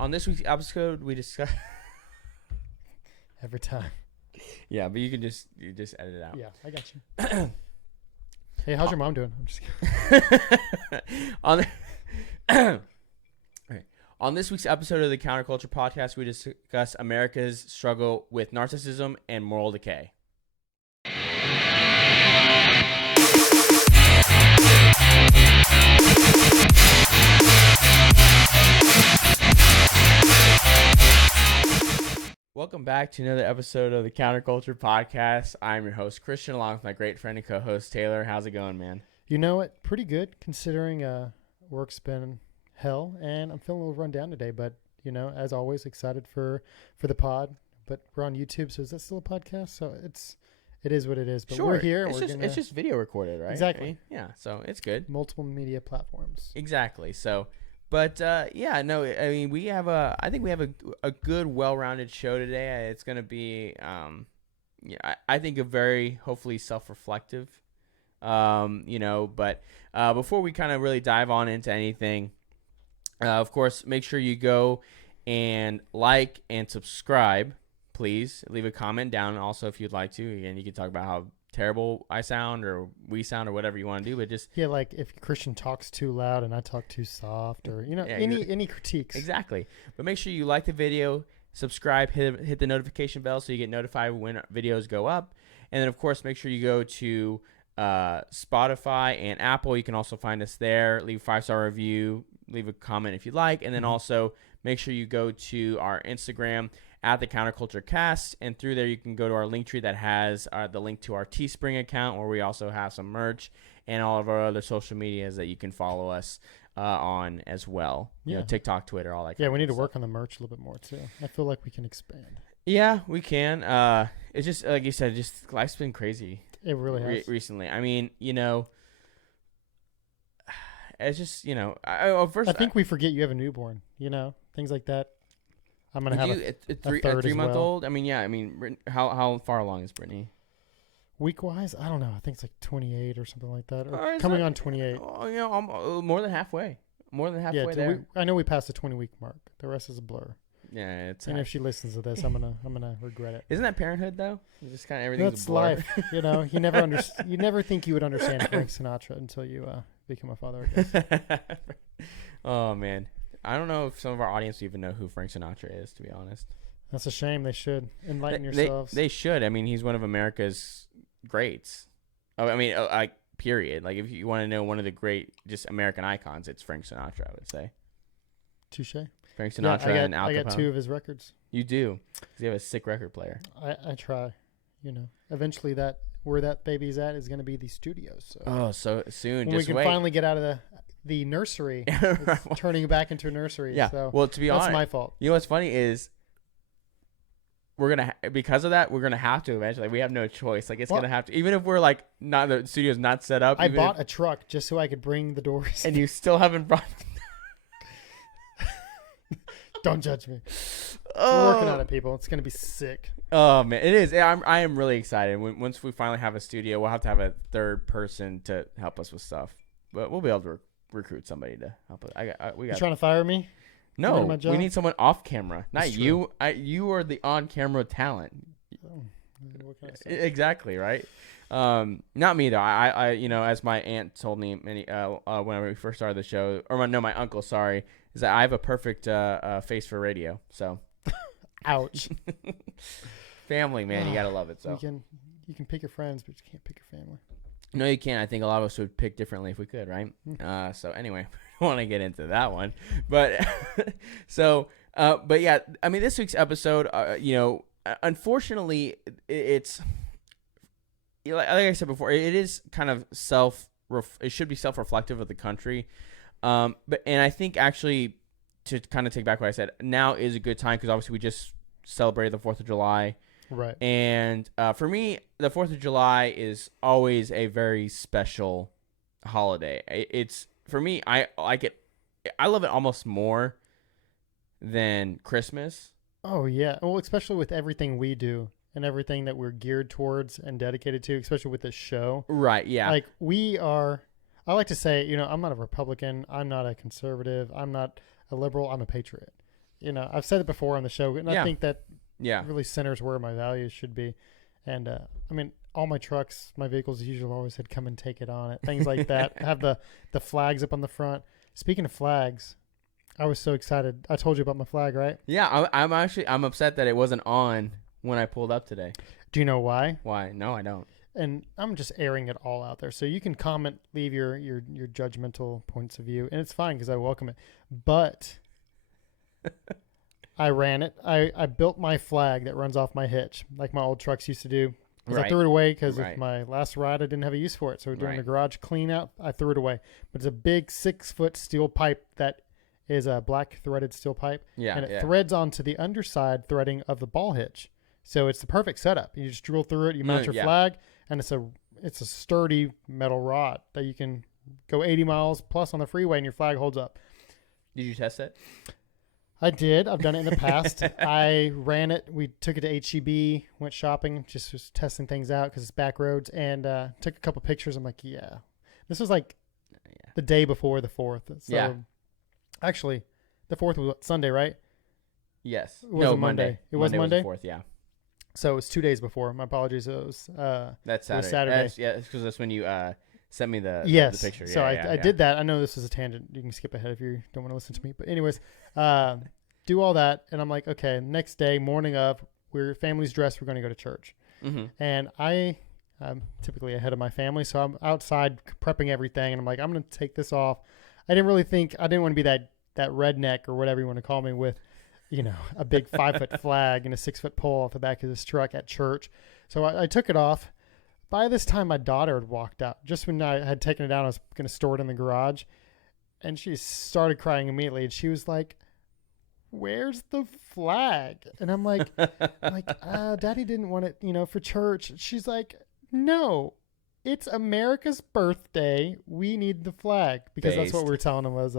On this week's episode, we discuss Every time. Yeah, but you just edit it out. Yeah, I got you. Hey, how's your mom doing? I'm just kidding. On this week's episode of the Counterculture Podcast, we discuss America's struggle with narcissism and moral decay. Welcome back to another episode of the Counterculture Podcast. I'm your host, Christian, along with my great friend and co-host, Taylor. How's it going, man? You know what? Pretty good, considering work's been hell, and I'm feeling a little run down today. But, you know, as always, excited for the pod. But we're on YouTube, so is that still a podcast? So it is what it is. But sure. We're here. It's just video recorded, right? Exactly. I mean, yeah, so it's good. Multiple media platforms. Exactly. So... But, I mean, I think we have a good, well-rounded show today. It's going to be, I think a very, hopefully, self-reflective, but before we kind of really dive on into anything, of course, make sure you go and like and subscribe, please. Leave a comment down also if you'd like to. Again, you can talk about how terrible I sound or we sound or whatever you want to do, but just like if Christian talks too loud and I talk too soft, or any critiques. Exactly. But make sure you like the video, subscribe, hit the notification bell so you get notified when videos go up, and then of course make sure you go to Spotify and Apple. You can also find us there. Leave a 5-star review, leave a comment if you'd like, and then also make sure you go to our Instagram at the Counterculture Cast, and through there you can go to our link tree that has the link to our Teespring account, where we also have some merch and all of our other social medias that you can follow us on as well. Yeah. You know, TikTok, Twitter, all that. Yeah, we need to work on the merch a little bit more too. I feel like we can expand. Yeah, we can. It's just like you said, just life's been crazy. It really has recently. I mean, it's just I think we forget you have a newborn. Things like that. I'm gonna have a 3-month-old. I mean, yeah. I mean, how far along is Brittany? Week wise, I don't know. I think it's like 28 or something like that, or coming on 28. I'm more than halfway. More than halfway there. I know we passed the 20-week mark. The rest is a blur. Yeah, and if she listens to this, I'm gonna regret it. Isn't that parenthood though? It's just kind of everything's That's a blur. life. You never you never think you would understand Frank Sinatra until you become a father, I guess. Oh man. I don't know if some of our audience even know who Frank Sinatra is, to be honest. That's a shame. They should enlighten yourselves. They should. I mean, he's one of America's greats. Oh, I mean, period. Like, if you want to know one of the great, just American icons, it's Frank Sinatra, I would say. Touche. Frank Sinatra and Al Capone. I got 2 of his records. You do, because you have a sick record player. I try. Eventually where that baby's at is going to be the studios. So. Oh, so soon. When just we can wait. Finally get out of the nursery. It's turning back into a nursery. Yeah. So well, to be honest, that's my fault. You know what's funny is we're gonna because of that we're gonna have to eventually. We have no choice. Like it's gonna have to, even if we're like not the studio's not set up. I bought a truck just so I could bring the doors. And you still haven't brought. Don't judge me. We're working on it, people. It's gonna be sick. Oh man, it is. I am really excited. Once we finally have a studio, we'll have to have a third person to help us with stuff, but we'll be able to recruit somebody to help us. You trying to fire me? No, we need someone off camera, not That's you. You are the on camera talent. Oh, what can I say? Exactly right. Not me though. I as my aunt told me when we first started the show, or my uncle, sorry, is that I have a perfect face for radio. So, ouch. Family, man, you gotta love it. So you can pick your friends, but you can't pick your family. No, you can't. I think a lot of us would pick differently if we could, right? So anyway, I don't want to get into that one, but but yeah, I mean, this week's episode, unfortunately, it's like I said before, it is kind of it should be self-reflective of the country, and I think actually to kind of take back what I said, now is a good time because obviously we just celebrated the 4th of July. Right. And for me, the 4th of July is always a very special holiday. It's for me, I like it. I love it almost more than Christmas. Oh, yeah. Well, especially with everything we do and everything that we're geared towards and dedicated to, especially with this show. Right, yeah. Like I like to say, I'm not a Republican. I'm not a conservative. I'm not a liberal. I'm a patriot. I've said it before on the show, and I think that really centers where my values should be. And I mean, all my trucks, my vehicles usually always had come and take it on it, things like that. Have the flags up on the front. Speaking of flags, I was so excited. I told you about my flag, right? Yeah, I'm upset that it wasn't on when I pulled up today. Do you know why? Why? No, I don't. And I'm just airing it all out there. So you can comment, leave your judgmental points of view, and it's fine because I welcome it. But I ran it. I built my flag that runs off my hitch, like my old trucks used to do. Because I threw it away because of my last ride, I didn't have a use for it. So during the garage clean out, I threw it away. But it's a big 6-foot steel pipe that is a black threaded steel pipe. Yeah, and it threads onto the underside threading of the ball hitch. So it's the perfect setup. You just drill through it, you mount your flag, and it's a sturdy metal rod that you can go 80 miles plus on the freeway and your flag holds up. Did you test it? I did. I've done it in the past. I ran it. We took it to HEB, went shopping, just was testing things out because it's back roads, and took a couple pictures. I'm like, yeah. This was like the day before the 4th. So actually, the 4th was Sunday, right? Yes. It was Monday. It was Monday? Was the 4th, yeah. So it was 2 days before. My apologies. It was that's Saturday. It was Saturday. Because that's when you sent me the picture. So I did that. I know this is a tangent. You can skip ahead if you don't want to listen to me. But anyways, do all that. And I'm like, okay, next day, morning of, we're family's dressed. We're going to go to church. Mm-hmm. And I'm typically ahead of my family. So I'm outside prepping everything. And I'm like, I'm going to take this off. I didn't want to be that redneck or whatever you want to call me with, a big 5-foot flag and a 6-foot pole off the back of this truck at church. So I took it off. By this time, my daughter had walked out. Just when I had taken it down, I was going to store it in the garage. And she started crying immediately. And she was like, where's the flag? And I'm like, Daddy didn't want it, for church. She's like, no, it's America's birthday. We need the flag. Because that's what we were telling them was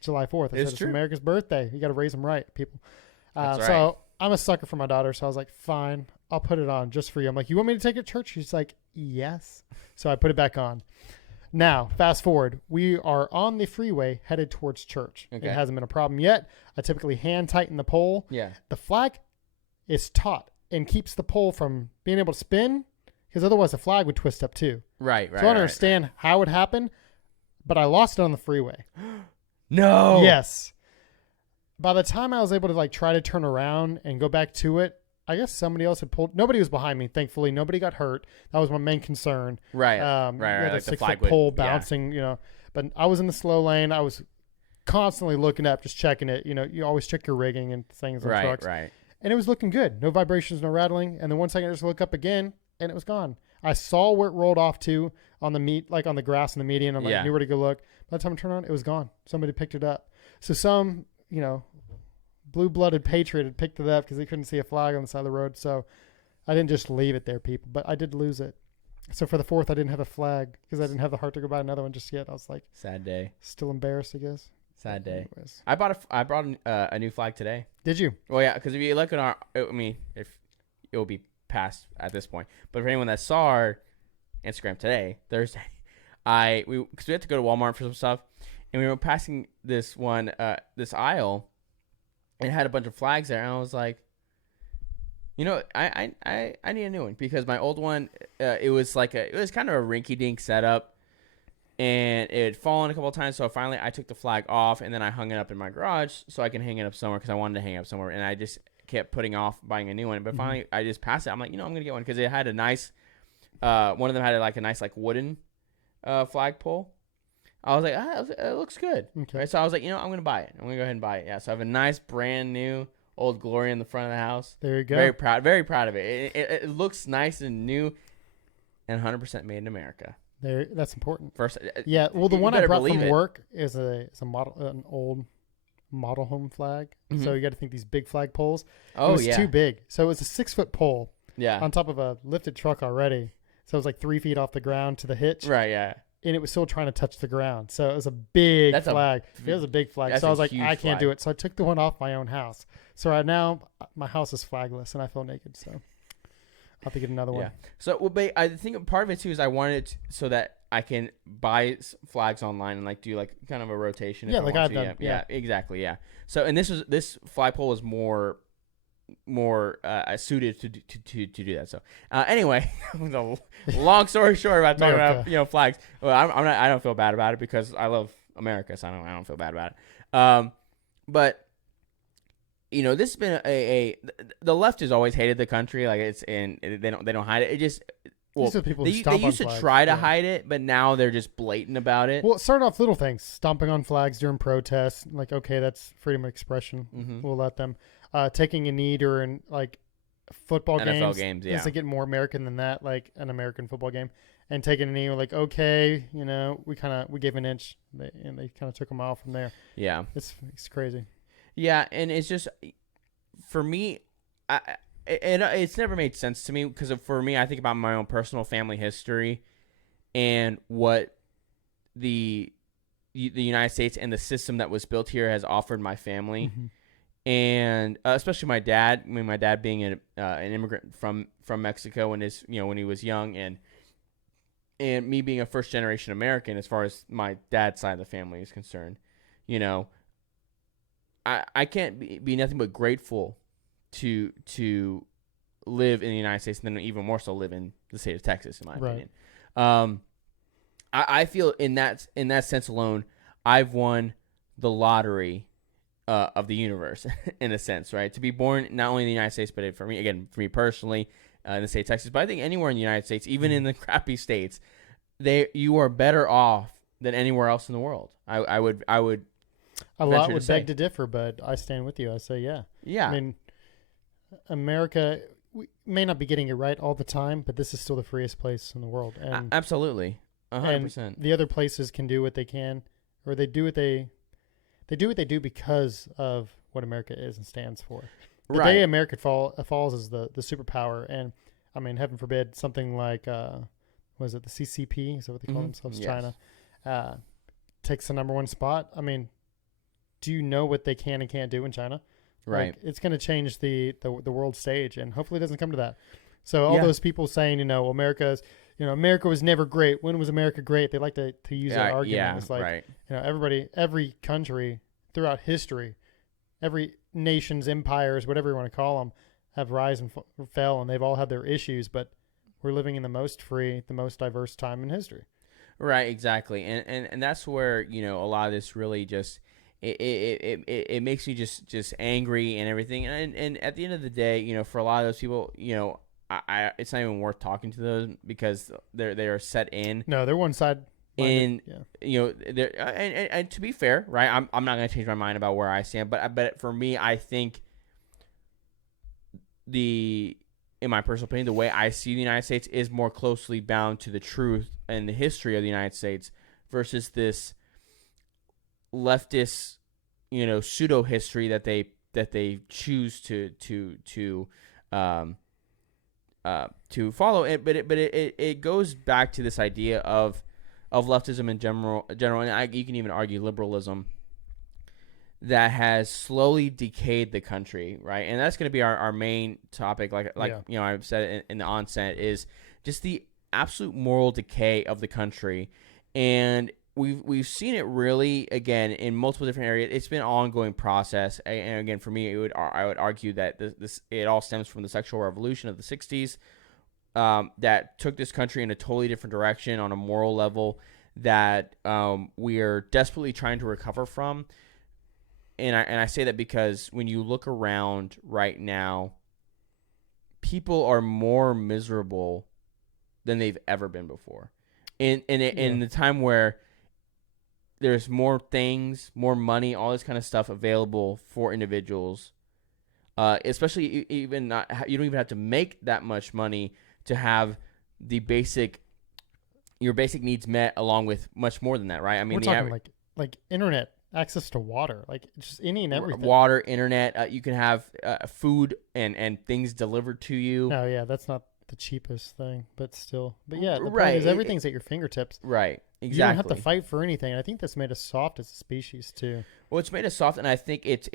July 4th. I said, it's America's birthday. You got to raise them right, people. Right. So I'm a sucker for my daughter. So I was like, fine, I'll put it on just for you. I'm like, you want me to take it to church? She's like, yes. So I put it back on. Now, fast forward. We are on the freeway headed towards church. Okay. It hasn't been a problem yet. I typically hand tighten the pole. Yeah. The flag is taut and keeps the pole from being able to spin because otherwise the flag would twist up too. Right. So I don't understand how it happened, but I lost it on the freeway. No. Yes. By the time I was able to try to turn around and go back to it, I guess somebody else had pulled. Nobody was behind me. Thankfully, nobody got hurt. That was my main concern. Right. Right. Like the 6-foot pole bouncing, But I was in the slow lane. I was constantly looking up, just checking it. You always check your rigging and things on trucks. Right. And it was looking good. No vibrations, no rattling. And then 1 second, I just look up again, and it was gone. I saw where it rolled off to on the on the grass in the median. I'm like, knew where to go look. By the time I turned around, it was gone. Somebody picked it up. So some, blue-blooded patriot had picked it up because he couldn't see a flag on the side of the road. So I didn't just leave it there, people, but I did lose it. So for the 4th, I didn't have a flag because I didn't have the heart to go buy another one just yet. I was like, sad day. Still embarrassed, I guess. Sad day. Anyways. I brought a new flag today. Did you? Well, yeah, because if you look at if it will be past at this point, but for anyone that saw our Instagram today, Thursday, because we had to go to Walmart for some stuff, and we were passing this aisle, and it had a bunch of flags there, and I was like, I need a new one because my old one, it was kind of a rinky-dink setup, and it had fallen a couple of times, so finally I took the flag off, and then I hung it up in my garage so I can hang it up somewhere because I wanted to hang it up somewhere, and I just kept putting off buying a new one, but finally I just passed it. I'm like, I'm going to get one because it had a nice, one of them had a nice wooden flagpole. I was like, it looks good. Okay. Right? So I was like, I'm going to buy it. I'm going to go ahead and buy it. Yeah. So I have a nice brand new Old Glory in the front of the house. There you go. Very proud of it. It looks nice and new and 100% made in America. That's important. First, yeah. Well, the one I brought from work is an old model home flag. Mm-hmm. So you got to think these big flag poles. Oh, it was too big. So it was a 6-foot pole. Yeah. On top of a lifted truck already. So it was 3 feet off the ground to the hitch. Right. Yeah. And it was still trying to touch the ground. So it was a big flag. It was a big flag. So I was like, I can't do it. So I took the one off my own house. So right now, my house is flagless, and I feel naked. So have to get another one. Yeah. So, well, but I think part of it too is I wanted it so that I can buy flags online and like do like kind of a rotation. Yeah, if like I want I've to. done. Yeah, exactly. Yeah. So, and this flagpole is more suited to do that. So, anyway, long story short about talking about flags. Well, I don't feel bad about it because I love America, so I don't feel bad about it. But this has been the left has always hated the country, like they don't hide it. It just they used to try to hide it, but now they're just blatant about it. Well, it started off little things, stomping on flags during protests. Like, okay, that's freedom of expression. Mm-hmm. We'll let them. Taking a knee during like football NFL games, yeah. Does it get more American than that? Like an American football game, and taking a knee, we're like, okay, we gave an inch, and they kind of took a mile from there. Yeah, it's crazy. Yeah, and it's just for me, it's never made sense to me because for me, I think about my own personal family history and what the United States and the system that was built here has offered my family, and especially my dad. I mean, my dad being an immigrant from Mexico when he was young, and me being a first generation American as far as my dad's side of the family is concerned, I can't be nothing but grateful to live in the United States, and then even more so live in the state of Texas, in my opinion. I feel in that sense alone, I've won the lottery of the universe in a sense, right? To be born not only in the United States, but for me personally, in the state of Texas, but I think anywhere in the United States, even in the crappy states, you are better off than anywhere else in the world. I would. A lot would beg to differ, but I stand with you. I say, yeah. Yeah. I mean, America, we may not be getting it right all the time, but this is still the freest place in the world. And absolutely, 100%. The other places can do what they can, or they do what they do because of what America is and stands for. The day America falls is the superpower, and I mean, heaven forbid, something like was it the CCP? Is that what they call themselves? Yes. China takes the number one spot. I mean, do you know what they can and can't do in China? Right. Like, it's going to change the world stage, and hopefully it doesn't come to that. So all those people saying, America was never great. When was America great? They like to use that argument. Yeah, it's like, every country throughout history, every nation's empires, whatever you want to call them, have rise and fell, and they've all had their issues, but we're living in the most free, the most diverse time in history. Right, exactly. And that's where, a lot of this really just it makes you just angry and everything. And at the end of the day, for a lot of those people, I it's not even worth talking to those because they are set in. No, they're one side. And and to be fair, right, I'm not going to change my mind about where I stand, but for me, I think in my personal opinion, the way I see the United States is more closely bound to the truth and the history of the United States versus this leftist, pseudo history that they choose to follow it. But it goes back to this idea of leftism in general, and you can even argue liberalism that has slowly decayed the country, right? And that's going to be our main topic. I've said in the onset, is just the absolute moral decay of the country, and we've seen it really again in multiple different areas. It's been an ongoing process, and again, for me, I would argue that it all stems from the sexual revolution of the '60s that took this country in a totally different direction on a moral level that we are desperately trying to recover from. And I say that because when you look around right now, people are more miserable than they've ever been before. In the time where there's more things, more money, all this kind of stuff available for individuals, especially you don't even have to make that much money to have your basic needs met, along with much more than that, right? I mean, we're talking like internet. Access to water, like just any and everything. Water, internet, you can have food and things delivered to you. No, yeah, that's not the cheapest thing, but still. But yeah, the right. point is everything's at your fingertips. Right, exactly. You don't have to fight for anything. I think that's made us soft as a species too. Well, it's made us soft, and I think it's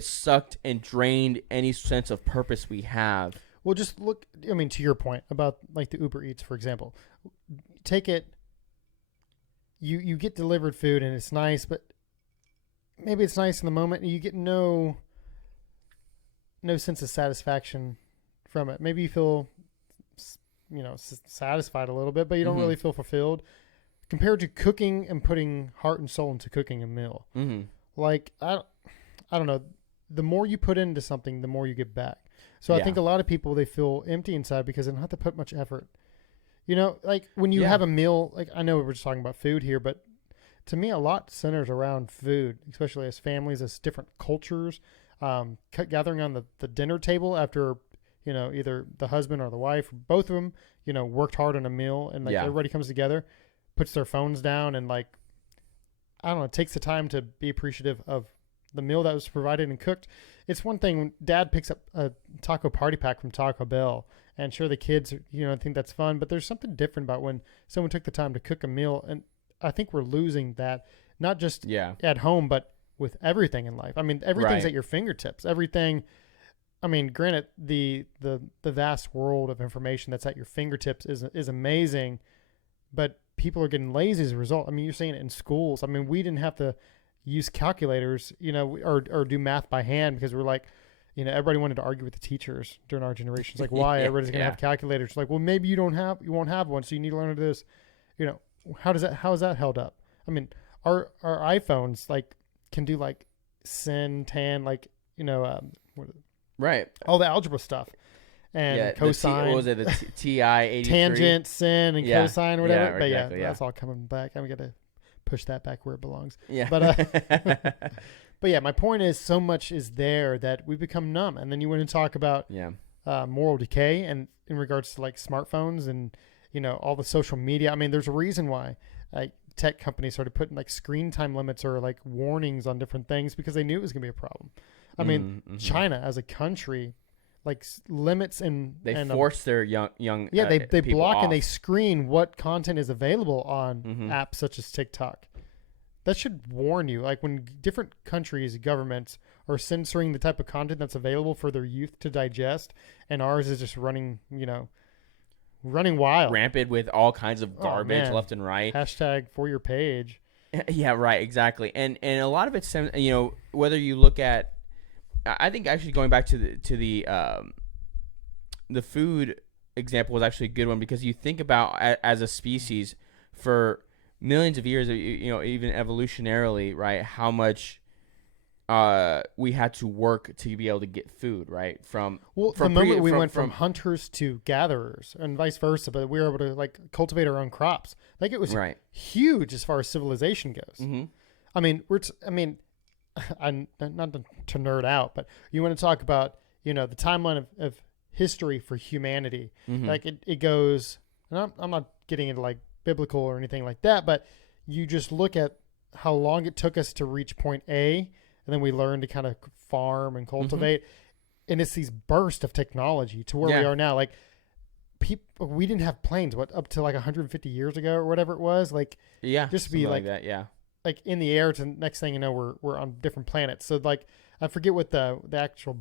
sucked and drained any sense of purpose we have. Well, just look. I mean, to your point about like the Uber Eats, for example, take it. You get delivered food and it's nice, but maybe it's nice in the moment and you get no sense of satisfaction from it. Maybe you feel, satisfied a little bit, but you don't really feel fulfilled compared to cooking and putting heart and soul into cooking a meal. Like, I don't know. The more you put into something, the more you get back. So I think a lot of people, they feel empty inside because they don't have to put much effort. Like when you have a meal, like I know we're just talking about food here, but to me, a lot centers around food, especially as families, as different cultures, gathering on the dinner table after, either the husband or the wife, or both of them, worked hard on a meal, and like everybody comes together, puts their phones down, and like, I don't know, takes the time to be appreciative of the meal that was provided and cooked. It's one thing when Dad picks up a taco party pack from Taco Bell, and sure, the kids, think that's fun, but there's something different about when someone took the time to cook a meal, and I think we're losing that, not just at home, but with everything in life. I mean, everything's at your fingertips. Everything. I mean, granted, the vast world of information that's at your fingertips is amazing, but people are getting lazy as a result. I mean, you're seeing it in schools. I mean, we didn't have to use calculators, or do math by hand because we're like, everybody wanted to argue with the teachers during our generations. Like, why everybody's going to have calculators? Like, well, maybe you won't have one, so you need to learn to do this. How is that held up? I mean, our iPhones like can do like sin, tan, like right, all the algebra stuff, and cosine. What was it? The TI 83? Tangent, sin, and cosine, or whatever. Yeah, but exactly, that's all coming back. I'm gonna push that back where it belongs. Yeah, but but yeah, my point is, so much is there that we become numb, and then you want to talk about moral decay, and in regards to like smartphones and all the social media. I mean, there's a reason why like tech companies started putting like screen time limits or like warnings on different things because they knew it was gonna be a problem. I mean, China as a country, like limits and they force their young they block off. And they screen what content is available on apps such as TikTok. That should warn you. Like when different countries, governments are censoring the type of content that's available for their youth to digest, and ours is just running wild, rampant with all kinds of garbage left and right. Hashtag for your page. Yeah, right, exactly. And a lot of it's, whether you look at, I think actually going back to the food example was actually a good one, because you think about as a species for millions of years, even evolutionarily, right, how much we had to work to be able to get food, right? We went from hunters to gatherers and vice versa, but we were able to like cultivate our own crops. Like it was huge as far as civilization goes. I mean, I'm not to nerd out, but you want to talk about, the timeline of history for humanity. Like it goes, and I'm not getting into like biblical or anything like that, but you just look at how long it took us to reach point A, and then we learned to kind of farm and cultivate. And it's these bursts of technology to where we are now. Like we didn't have planes, up to like 150 years ago or whatever it was. Like, just to be like that. Yeah. Like in the air to next thing you know, we're on different planets. So like, I forget what the actual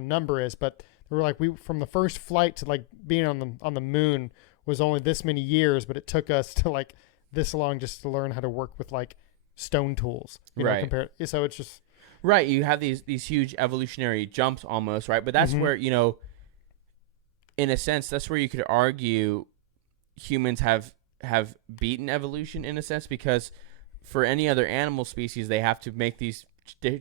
number is, but they were like, from the first flight to like being on the moon was only this many years, but it took us to like this long just to learn how to work with like stone tools, so it's just right. You have these huge evolutionary jumps almost, right? But that's where, in a sense, that's where you could argue humans have beaten evolution in a sense, because for any other animal species, they have to make these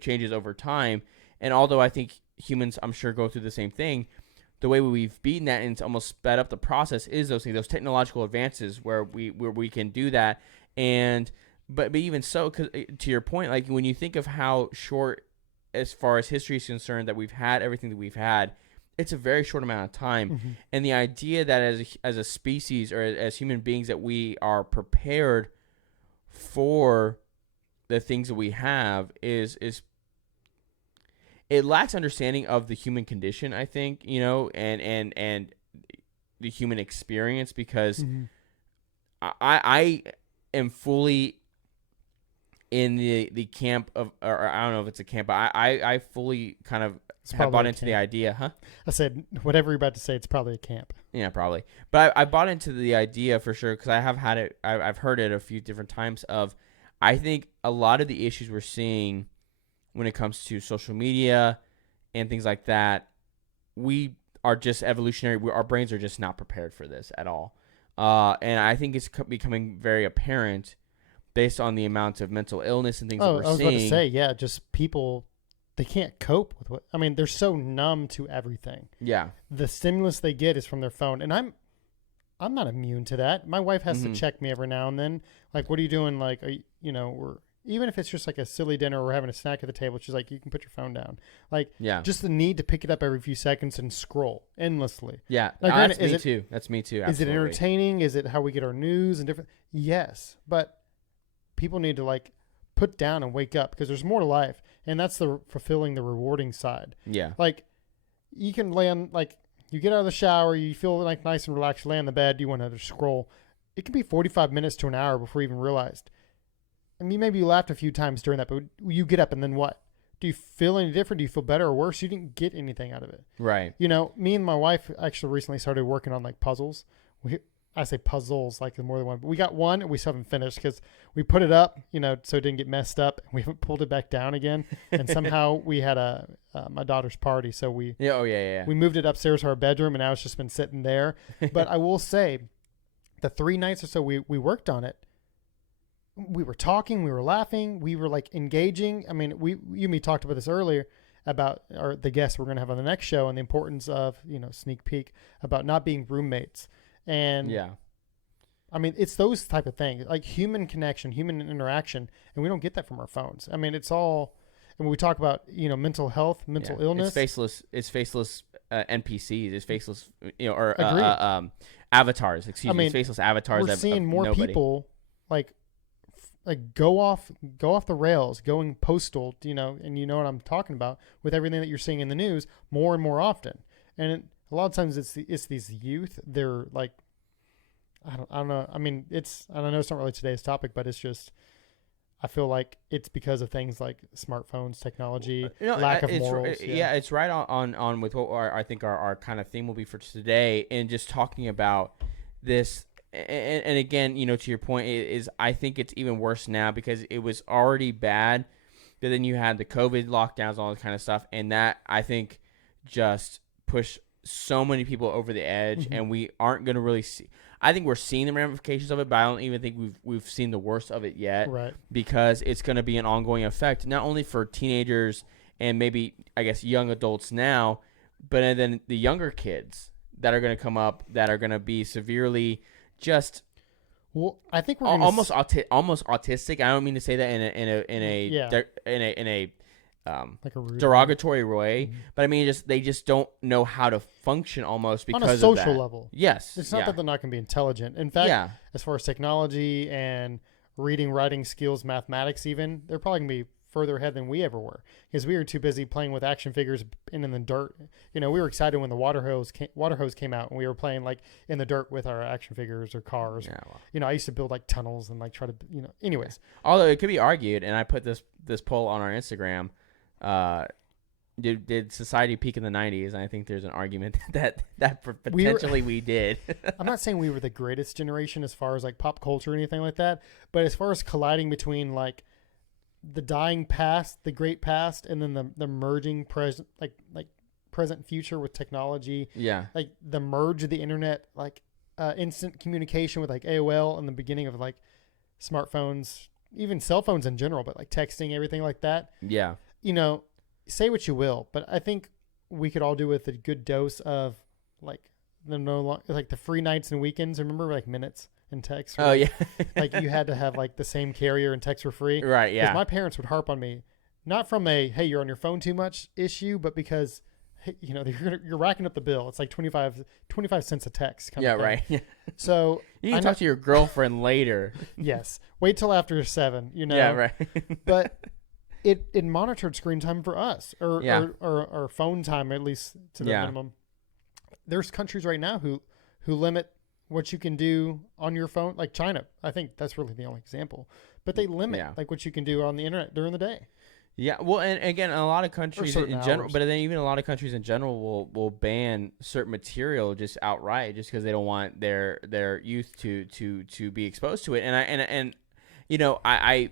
changes over time. And although I think humans, I'm sure, go through the same thing, the way we've beaten that and it's almost sped up the process is those things, those technological advances where we can do that. And but even so, 'cause, to your point, like when you think of how short, as far as history is concerned, that we've had everything that we've had, it's a very short amount of time. And the idea that as a species or as human beings that we are prepared for the things that we have is it lacks understanding of the human condition, I think, and the human experience, because I am fully in the camp of, or I don't know if it's a camp, but I fully kind of have bought into the idea, huh? I said, whatever you're about to say, it's probably a camp. Yeah, probably. But I bought into the idea for sure, because I have had it, I've heard it a few different times of, I think a lot of the issues we're seeing when it comes to social media and things like that, we are just evolutionary. Our brains are just not prepared for this at all. And I think it's becoming very apparent based on the amount of mental illness and things that we're seeing. I was about to say, yeah, just people, they can't cope with what, I mean, they're so numb to everything. Yeah. The stimulus they get is from their phone. And I'm not immune to that. My wife has to check me every now and then. Like, what are you doing? Like, even if it's just like a silly dinner or we're having a snack at the table, she's like, you can put your phone down. Like, just the need to pick it up every few seconds and scroll endlessly. Yeah, like, that's me too. That's me too. Absolutely. Is it entertaining? Is it how we get our news and different? Yes, but people need to like put down and wake up, because there's more to life, and that's the fulfilling, the rewarding side. Yeah, like you can lay on, like, you get out of the shower, you feel like nice and relaxed, you lay on the bed, you want to scroll. It can be 45 minutes to an hour before you even realized. I mean, maybe you laughed a few times during that, but you get up and then what? Do you feel any different? Do you feel better or worse? You didn't get anything out of it. Right. Me and my wife actually recently started working on like puzzles. I say puzzles like more than one, but we got one and we still haven't finished because we put it up, so it didn't get messed up. And we haven't pulled it back down again. And somehow we had my daughter's party. So we moved it upstairs to our bedroom, and now it's just been sitting there. But I will say the 3 nights or so we worked on it, we were talking, we were laughing, we were like engaging. I mean, you and me talked about this earlier about the guests we're going to have on the next show and the importance of, sneak peek, about not being roommates. And I mean, it's those type of things, like human connection, human interaction. And we don't get that from our phones. I mean, it's all, and when we talk about, mental health, mental illness, it's faceless NPCs, it's faceless, avatars, it's faceless avatars. We're seeing more people like go off the rails, going postal, and you know what I'm talking about with everything that you're seeing in the news more and more often. And a lot of times it's these youth. They're like, I don't know. I mean, I don't know. It's not really today's topic, but it's just, I feel like it's because of things like smartphones, technology, lack of morals. It's right on with what I think our kind of theme will be for today, and just talking about this. And again, to your point, is I think it's even worse now because it was already bad, but then you had the COVID lockdowns, all this kind of stuff, and that I think just pushed so many people over the edge, and we aren't going to really see. I think we're seeing the ramifications of it, but I don't even think we've seen the worst of it yet, right? Because it's going to be an ongoing effect, not only for teenagers and maybe, I guess, young adults now, but then the younger kids that are going to come up that are going to be severely just. Well, I think we're almost autistic. I don't mean to say that in a like a derogatory way, but I mean, they just don't know how to function almost because on a social level. Yes, it's not that they're not going to be intelligent. In fact, as far as technology and reading, writing skills, mathematics, even, they're probably going to be further ahead than we ever were because we were too busy playing with action figures in the dirt. We were excited when the water hose came out and we were playing like in the dirt with our action figures or cars. Yeah, well. I used to build like tunnels and like try to, anyways. Although it could be argued, and I put this poll on our Instagram. Did society peak in the 90s? And I think there's an argument that potentially we did. I'm not saying we were the greatest generation as far as like pop culture or anything like that, but as far as colliding between like the dying past, the great past, and then the merging present, like present future with technology. Yeah. Like the merge of the internet, like instant communication with like AOL and the beginning of like smartphones, even cell phones in general, but like texting, everything like that. Yeah. Say what you will, but I think we could all do with a good dose of like the free nights and weekends. Remember, like minutes and text. Oh yeah. Like you had to have like the same carrier and texts were free. Right. Yeah. Because my parents would harp on me, not from a hey you're on your phone too much issue, but because you're racking up the bill. It's like 25 cents a text. Yeah. Right. Yeah. So you can talk to your girlfriend later. Yes. Wait till after 7. Yeah. Right. But. It monitored screen time for us or phone time, at least to the minimum. There's countries right now who limit what you can do on your phone, like China. I think that's really the only example. but they limit Yeah. like what you can do on the internet during the day. Yeah, well, and again, a lot of countries certain in general, hours. but then even a lot of countries in general will ban certain material just outright, just because they don't want their youth to be exposed to it. And you know, I'm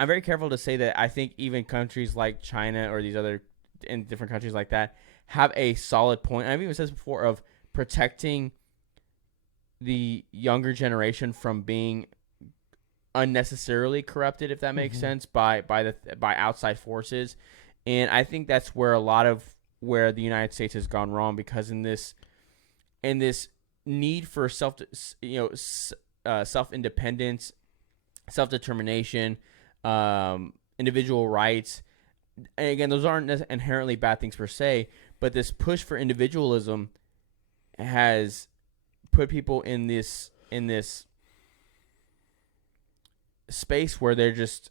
very careful to say that I think even countries like China or these other in different countries like that have a solid point. I've even said this before of protecting the younger generation from being unnecessarily corrupted, if that makes sense, by outside forces. And I think that's where a lot of where the United States has gone wrong, because in this need for self independence, self determination, individual rights. And again, those aren't inherently bad things per se, but this push for individualism has put people in this space where they're just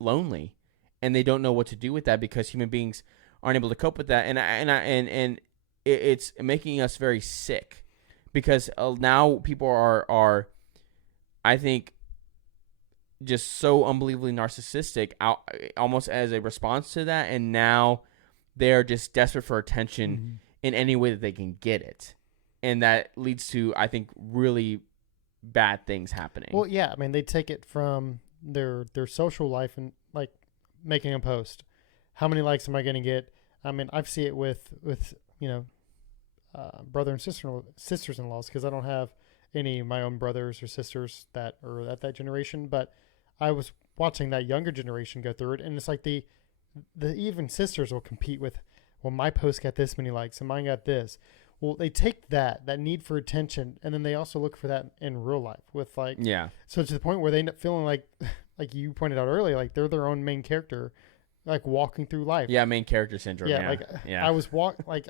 lonely and they don't know what to do with that, because human beings aren't able to cope with that, and it's making us very sick, because now people are I think just so unbelievably narcissistic almost as a response to that, and now they're just desperate for attention in any way that they can get it, and that leads to, I think, really bad things happening. Well, yeah, I mean, they take it from their social life and like making a post. How many likes am I going to get? I mean, I see it with brother and sisters-in-laws, because I don't have any of my own brothers or sisters that are at that generation, but I was watching that younger generation go through it, and it's like the even sisters will compete with, well, my post got this many likes and mine got this. Well, they take that need for attention, and then they also look for that in real life with like, so to the point where they end up feeling like you pointed out earlier, like they're their own main character, like walking through life. Yeah, main character syndrome. I was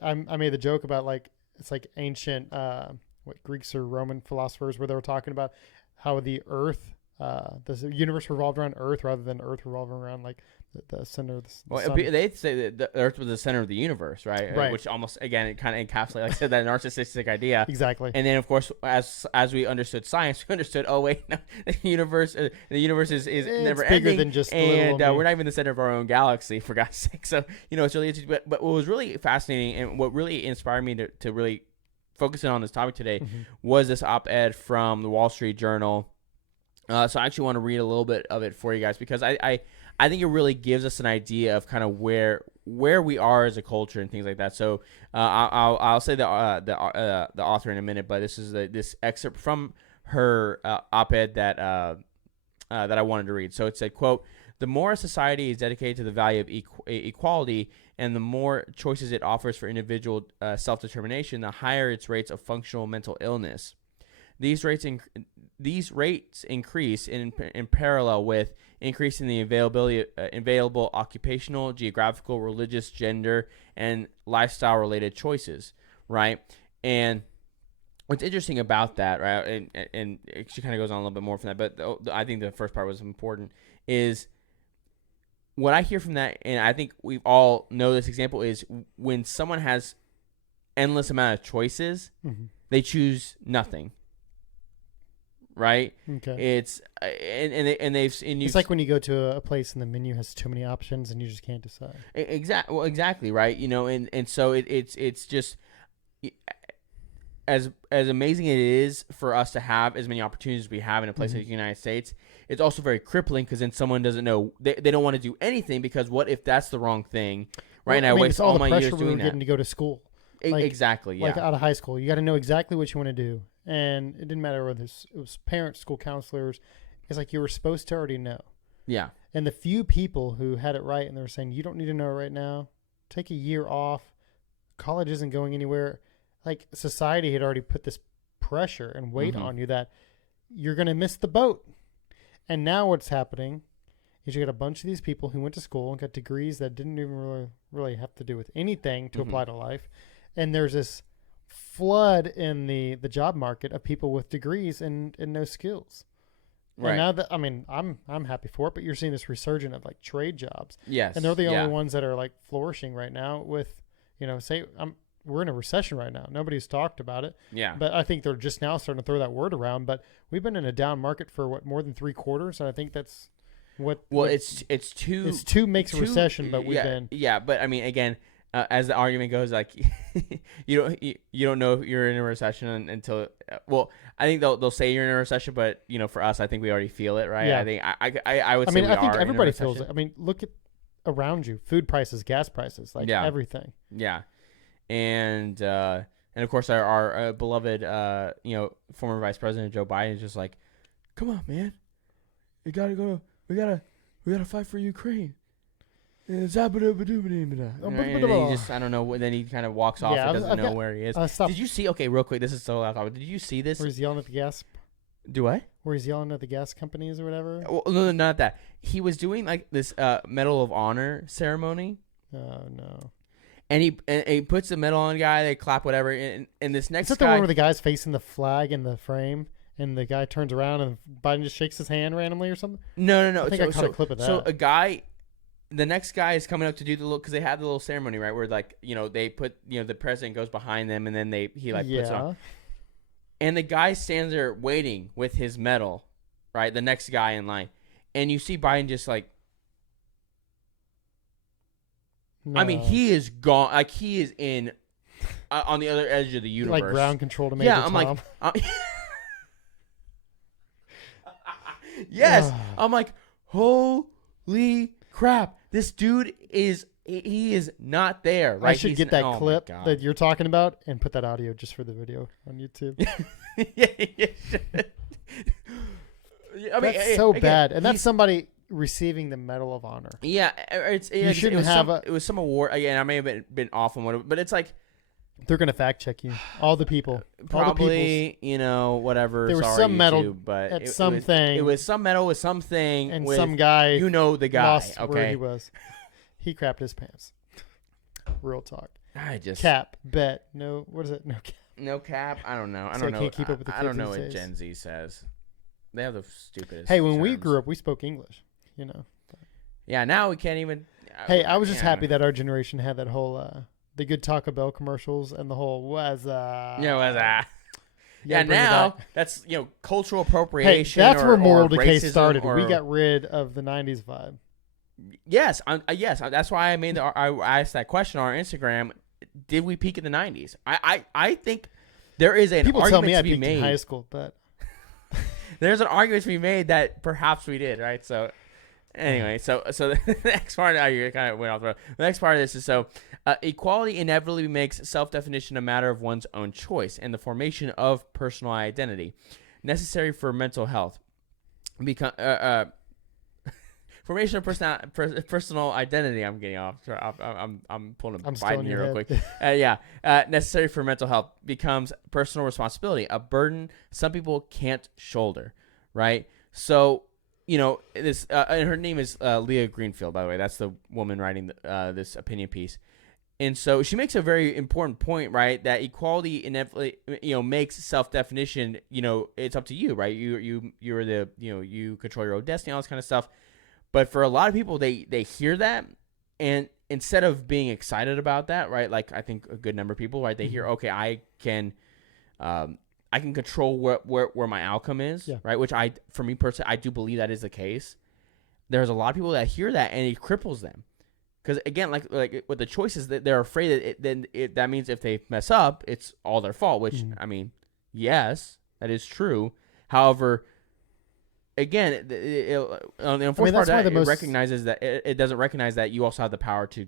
I made the joke about like, it's like ancient what Greeks or Roman philosophers, where they were talking about how the Earth, the universe revolved around Earth rather than Earth revolving around like the center of the sun. They'd say that the Earth was the center of the universe, right? Which almost, again, it kind of encapsulates, like I said, that narcissistic idea. Exactly. And then, of course, as we understood science, we understood, oh wait, no, the universe is never bigger ending, than just and we're not even the center of our own galaxy, for God's sake. So it's really interesting. But what was really fascinating and what really inspired me to really focus in on this topic today was this op-ed from the Wall Street Journal. So I actually want to read a little bit of it for you guys, because I think it really gives us an idea of kind of where we are as a culture and things like that. So I'll say the author in a minute, but this is this excerpt from her op-ed that I wanted to read. So it said, quote, "The more a society is dedicated to the value of equality and the more choices it offers for individual self-determination, the higher its rates of functional mental illness. These rates increase in parallel with increasing the available occupational, geographical, religious, gender, and lifestyle-related choices," right? And what's interesting about that, right, and she kind of goes on a little bit more from that, but I think the first part was important, is what I hear from that, and I think we all know this example, is when someone has endless amount of choices, they choose nothing. Right. Okay. It's it's like when you go to a place and the menu has too many options and you just can't decide. Exactly. Right. And so it's just as amazing it is for us to have as many opportunities as we have in a place like the United States. It's also very crippling, because then someone doesn't know, they don't want to do anything, because what if that's the wrong thing? Right. Well, and I waste all my years doing we were that. getting to go to school. Exactly. Yeah. Like out of high school, you got to know exactly what you want to do. And it didn't matter whether it was parents, school counselors. It's like you were supposed to already know. Yeah. And the few people who had it right and they were saying, you don't need to know right now. Take a year off. College isn't going anywhere. Like society had already put this pressure and weight on you that you're going to miss the boat. And now what's happening is you got a bunch of these people who went to school and got degrees that didn't even really have to do with anything to apply to life. And there's this flood in the job market of people with degrees and no skills. Right. And now that, I mean, I'm happy for it, but you're seeing this resurgence of like trade jobs. Yes. And they're the only ones that are like flourishing right now with, say we're in a recession right now. Nobody's talked about it. Yeah. But I think they're just now starting to throw that word around. But we've been in a down market for more than 3 quarters, and I think that's what. Well, what, it's two. It's two makes a recession, but we've yeah, been. Yeah, but I mean, again, as the argument goes, like you don't know if you're in a recession until. Well, I think they'll say you're in a recession, but for us, I think we already feel it, right? Yeah. I think I would. I say mean, we I think are in a everybody feels recession. it. I mean, look at around you, food prices, gas prices, like everything. Yeah, and of course our beloved former Vice President Joe Biden is just like, come on, man, we gotta fight for Ukraine. And he just, I don't know. Then he kind of walks off and doesn't know where he is. Did you see? Okay, real quick. This is so loud. Did you see this? Where he's yelling at the gas. Do what? Where he's yelling at the gas companies or whatever. Well, no, not that. He was doing like this Medal of Honor ceremony. Oh no. And he puts the medal on the guy. They clap, whatever. And this next Is that the one where the guy's facing the flag in the frame, and the guy turns around and Biden just shakes his hand randomly or something? No. I think I caught a clip of that. So the next guy is coming up to do the little, because they have the little ceremony, right, where like they put the president goes behind them, and then he puts it on, and the guy stands there waiting with his medal, right, the next guy in line, and you see Biden just like. No. I mean, he is gone. Like, he is in on the other edge of the universe. Like ground control to Major Tom. Like, yes. I'm like, holy crap! This dude he is not there. Right? I should get that clip that you're talking about and put that audio just for the video on YouTube. Yeah. I mean, that's so bad, and that's somebody receiving the Medal of Honor. Yeah, it was some award. Again, I may have been off on what, but it's like they're gonna fact check you. All the people, probably, whatever. There was some medal, but it was some medal with something, and with, some guy, the guy. Lost okay, where he was. He crapped his pants. Real talk. Bet. No, what is it? No cap. No cap. I don't know. I don't know. Can't keep up with the kids I don't know what days. Gen Z says. They have the stupidest. Hey, when terms. we grew up, we spoke English. Yeah, now we can't even. Hey, I was just happy that our generation had that whole the good Taco Bell commercials and the whole was Yeah, now that's cultural appropriation. Hey, that's where moral decay racism started. We got rid of the '90s vibe. Yes, yes. That's why I made I asked that question on our Instagram. Did we peak in the '90s? I think there is an People argument tell me to I be peaked made. in high school, but there's an argument to be made that perhaps we did, right? So anyway, so the next part, you kind of went off the road. The next part of this is equality inevitably makes self-definition a matter of one's own choice and the formation of personal identity, necessary for mental health. Formation of personal identity. I'm getting off. I'm pulling a Biden here real quick. Necessary for mental health becomes personal responsibility, a burden some people can't shoulder, right? So, this and her name is Leah Greenfield, by the way. That's the woman writing this opinion piece. And so she makes a very important point, right? That equality inevitably, makes self-definition. It's up to you, right? You're the you control your own destiny, all this kind of stuff. But for a lot of people, they hear that, and instead of being excited about that, right? Like I think a good number of people, right? They hear, okay, I can control where my outcome is, right? Which for me personally, I do believe that is the case. There's a lot of people that hear that, and it cripples them, because again, like with the choices, that they're afraid that that means if they mess up, it's all their fault. Which I mean, yes, that is true. However, again, the unfortunate part of that, it recognizes that it doesn't recognize that you also have the power to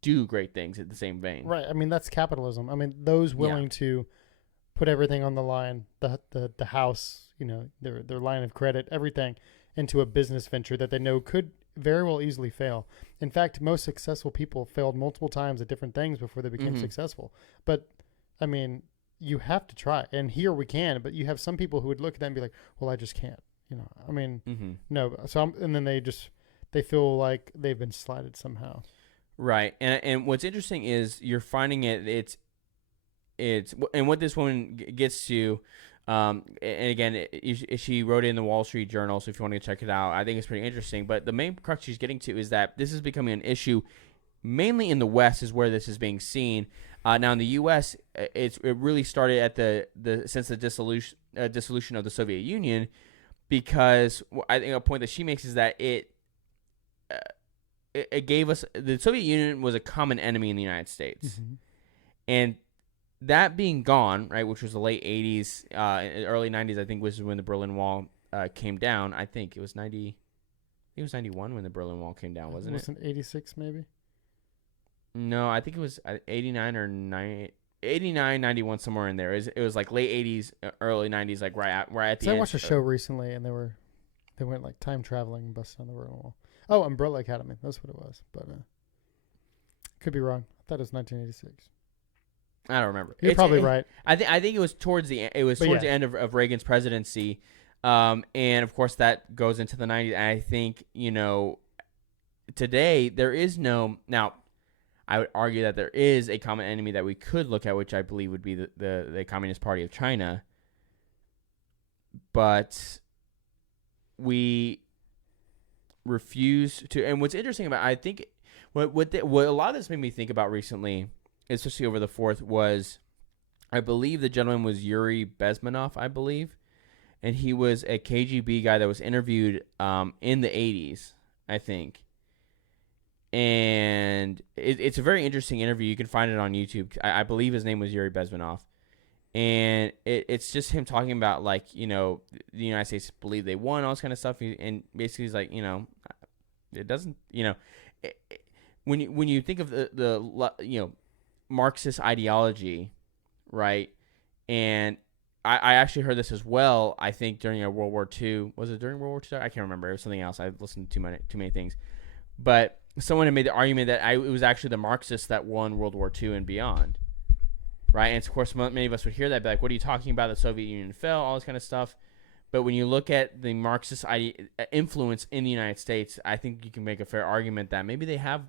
do great things at the same vein. Right. I mean, that's capitalism. I mean, those willing to put everything on the line, the house, their line of credit, everything into a business venture that they know could very well easily fail. In fact, most successful people failed multiple times at different things before they became successful. But I mean, you have to try. And here we can, but you have some people who would look at that and be like, well, I just can't. I mean, no. So and then they feel like they've been slighted somehow. Right. And what's interesting is you're finding it's and what this woman gets to, and again, she wrote it in the Wall Street Journal. So if you want to check it out, I think it's pretty interesting. But the main crux she's getting to is that this is becoming an issue, mainly in the West, is where this is being seen. Now in the U.S., it really started at since the dissolution of the Soviet Union, because I think a point that she makes is that it gave us, the Soviet Union was a common enemy in the United States, and that being gone, right, which was the late 80s, early 90s, I think was when the Berlin Wall came down. I think it was 90. It was 91 when the Berlin Wall came down, wasn't it? Wasn't 86 maybe? No, I think it was 89 or 89, 91, somewhere in there. It was like late 80s, early 90s, like right at the So end. I watched a show recently, and they went like time traveling and busted on the Berlin Wall. Oh, Umbrella Academy. That's what it was, but could be wrong. I thought it was 1986. I don't remember. You're probably right. I think it was towards the the end of Reagan's presidency, and of course that goes into the 90s. And I think today there is no now. I would argue that there is a common enemy that we could look at, which I believe would be the Communist Party of China. But we refuse to. And what's interesting about, I think, what a lot of this made me think about recently, especially over the 4th, was I believe the gentleman was Yuri Bezmenov, I believe. And he was a KGB guy that was interviewed in the 80s, I think. And it's a very interesting interview. You can find it on YouTube. I believe his name was Yuri Bezmenov. And it's just him talking about, like, the United States believe they won, all this kind of stuff. And basically he's like, it doesn't, when you think of the Marxist ideology, right? And I actually heard this as well, I think, during World War II. Was it during World War II? I can't remember. It was something else. I listened to too many things. But someone had made the argument that it was actually the Marxists that won World War II and beyond, right? And of course, many of us would hear that, be like, what are you talking about? The Soviet Union fell, all this kind of stuff. But when you look at the Marxist influence in the United States, I think you can make a fair argument that maybe they have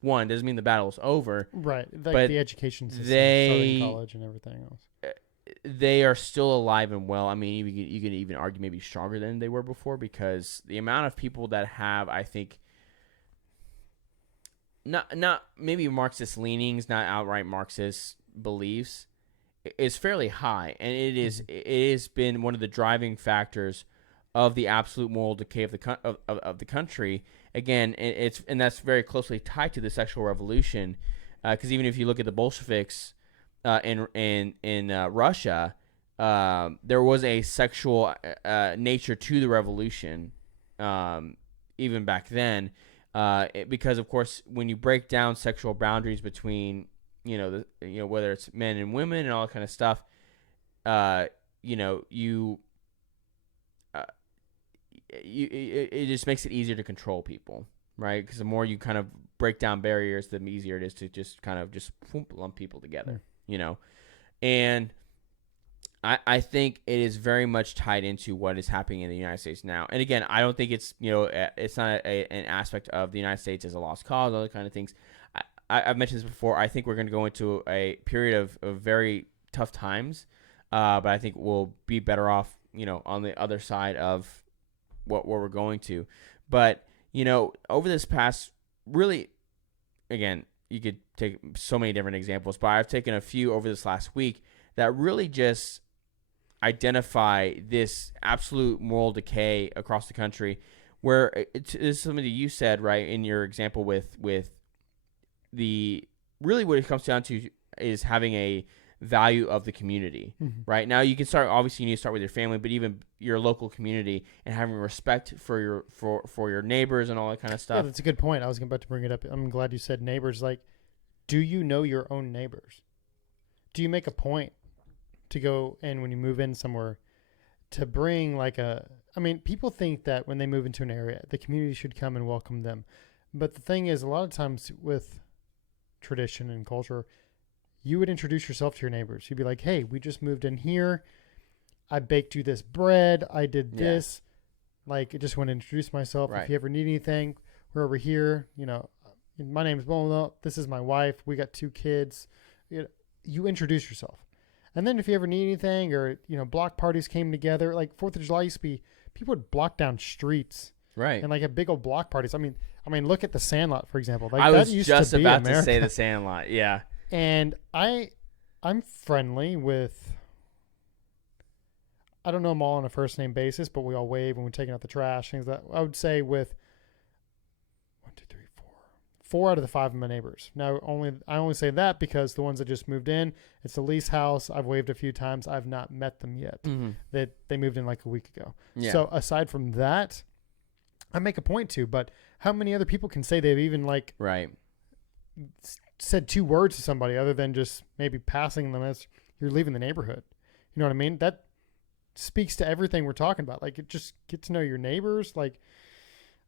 won. Doesn't mean the battle's over. Right. Like but the education system, starting college and everything else. They are still alive and well. I mean, you could even argue maybe stronger than they were before, because the amount of people that have, I think, not maybe Marxist leanings, not outright Marxist beliefs, is fairly high, and it has been one of the driving factors of the absolute moral decay of the country. Again, and that's very closely tied to the sexual revolution, because even if you look at the Bolsheviks in Russia, there was a sexual nature to the revolution, even back then. Because of course, when you break down sexual boundaries between whether it's men and women and all that kind of stuff, it just makes it easier to control people, right? Because the more you kind of break down barriers, the easier it is to just kind of lump people together, and I think it is very much tied into what is happening in the United States now. And again, I don't think it's it's not an aspect of the United States as a lost cause, all those kind of things. I've mentioned this before. I think we're going to go into a period of very tough times, but I think we'll be better off, on the other side of what we're going to. But over this past, really, again, you could take so many different examples, but I've taken a few over this last week that really just identify this absolute moral decay across the country, where this is something that you said, right, in your example with the, really what it comes down to is having a value of the community, right? Now you can start, obviously you need to start with your family, but even your local community, and having respect for your neighbors and all that kind of stuff. Yeah, that's a good point. I was about to bring it up. I'm glad you said neighbors. Like, do you know your own neighbors? Do you make a point to go in when you move in somewhere to bring people think that when they move into an area, the community should come and welcome them. But the thing is, a lot of times with tradition and culture, you would introduce yourself to your neighbors. You'd be like, hey, we just moved in here. I baked you this bread. I did this. Like, I just want to introduce myself. Right. If you ever need anything, we're over here. My name is blah, blah, blah. This is my wife. We got 2 kids. You introduce yourself. And then if you ever need anything, or, block parties came together, like 4th of July used to be, people would block down streets. Right. And like have big old block parties. I mean, look at the Sandlot, for example. Like, I was used just to be about America. to say the Sandlot. Yeah. And I'm friendly with, I don't know them all on a first name basis, but we all wave when we're taking out the trash, things that I would say with 4 out of the 5 of my neighbors. Now, I only say that because the ones that just moved in, it's a lease house. I've waved a few times. I've not met them yet. Mm-hmm. They moved in like a week ago. Yeah. So aside from that, I make a point to. But how many other people can say they've even like Right. said 2 words to somebody other than just maybe passing them as you're leaving the neighborhood? You know what I mean? That speaks to everything we're talking about. Like, it just get to know your neighbors. Like,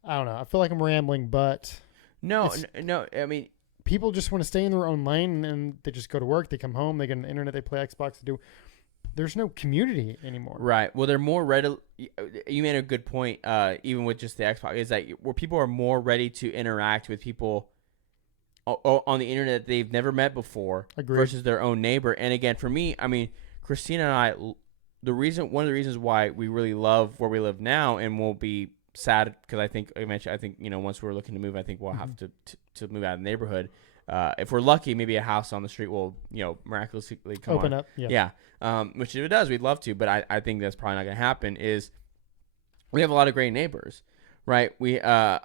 I don't know. I feel like I'm rambling, but No. I mean, people just want to stay in their own lane, and they just go to work. They come home. They get on the internet. They play Xbox. There's no community anymore. right. Well, they're more ready. You made a good point. Even with just the Xbox, is that where people are more ready to interact with people on the internet that they've never met before. Agreed. Versus their own neighbor. And again, for me, I mean, Christina and I, one of the reasons why we really love where we live now and won't be sad, because I think once we're looking to move, I think we'll have to move out of the neighborhood. If we're lucky, maybe a house on the street will miraculously come Open on. up. Yeah. Which if it does, we'd love to, but I think that's probably not going to happen. Is we have a lot of great neighbors, right? We the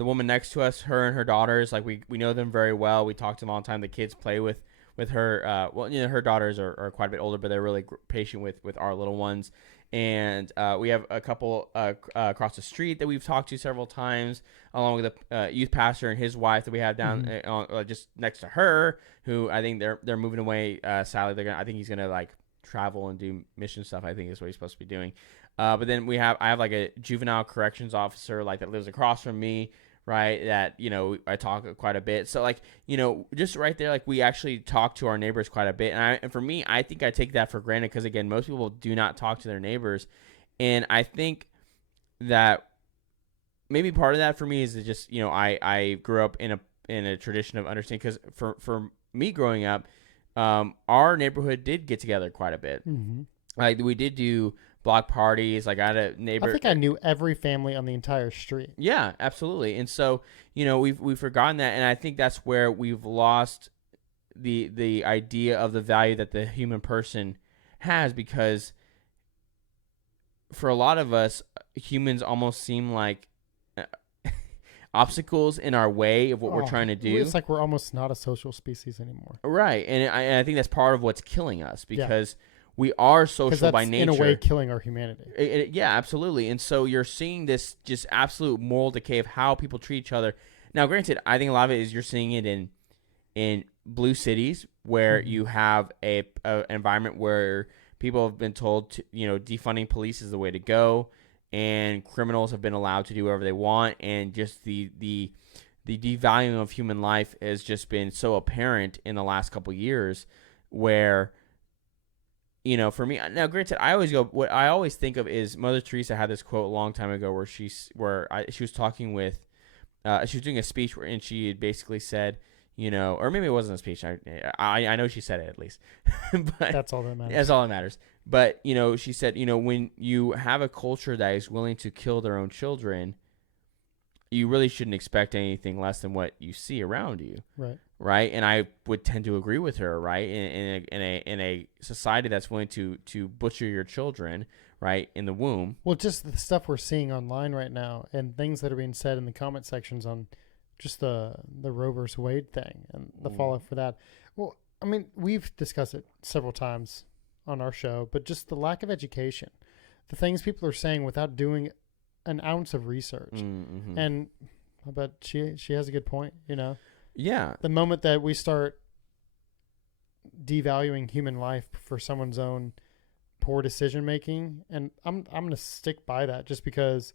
woman next to us, her and her daughters, like we know them very well. We talk to them all the time. The kids play with her. Her daughters are quite a bit older, but they're really patient with our little ones. And we have a couple across the street that we've talked to several times, along with a youth pastor and his wife that we have down just next to her, who I think they're moving away. Sadly, I think he's gonna like travel and do mission stuff. I think is what he's supposed to be doing. But then I have like a juvenile corrections officer like that lives across from me. Right, that I talk quite a bit. So like just right there, like we actually talk to our neighbors quite a bit. And for me, I think I take that for granted because again, most people do not talk to their neighbors, and I think that maybe part of that for me is just I grew up in a tradition of understanding, because for me growing up, our neighborhood did get together quite a bit. Mm-hmm. Like we did do block parties. Like I had a neighbor. I think I knew every family on the entire street. Yeah, absolutely. And so, we've forgotten that, and I think that's where we've lost the idea of the value that the human person has, because for a lot of us, humans almost seem like obstacles in our way of what we're trying to do. It's like we're almost not a social species anymore. Right. And I think that's part of what's killing us, because we are social by nature. In a way, killing our humanity. Yeah, absolutely. And so you're seeing this just absolute moral decay of how people treat each other. Now, granted, I think a lot of it is you're seeing it in blue cities where you have a environment where people have been told to, defunding police is the way to go, and criminals have been allowed to do whatever they want, and just the devaluing of human life has just been so apparent in the last couple of years, where for me now, granted, what I always think of is Mother Teresa had this quote a long time ago where she was talking with, she was doing a speech and she had basically said, or maybe it wasn't a speech. I know she said it at least, but that's all that matters. That's all that matters. But she said, when you have a culture that is willing to kill their own children, you really shouldn't expect anything less than what you see around you. Right. And I would tend to agree with her. Right. In a society that's willing to butcher your children, right, in the womb. Well, just the stuff we're seeing online right now and things that are being said in the comment sections on just the Roe versus Wade thing and the fallout for that. Well, I mean, we've discussed it several times on our show, but just the lack of education, the things people are saying without doing an ounce of research. Mm-hmm. And I bet she has a good point, Yeah. The moment that we start devaluing human life for someone's own poor decision making, and I'm going to stick by that just because,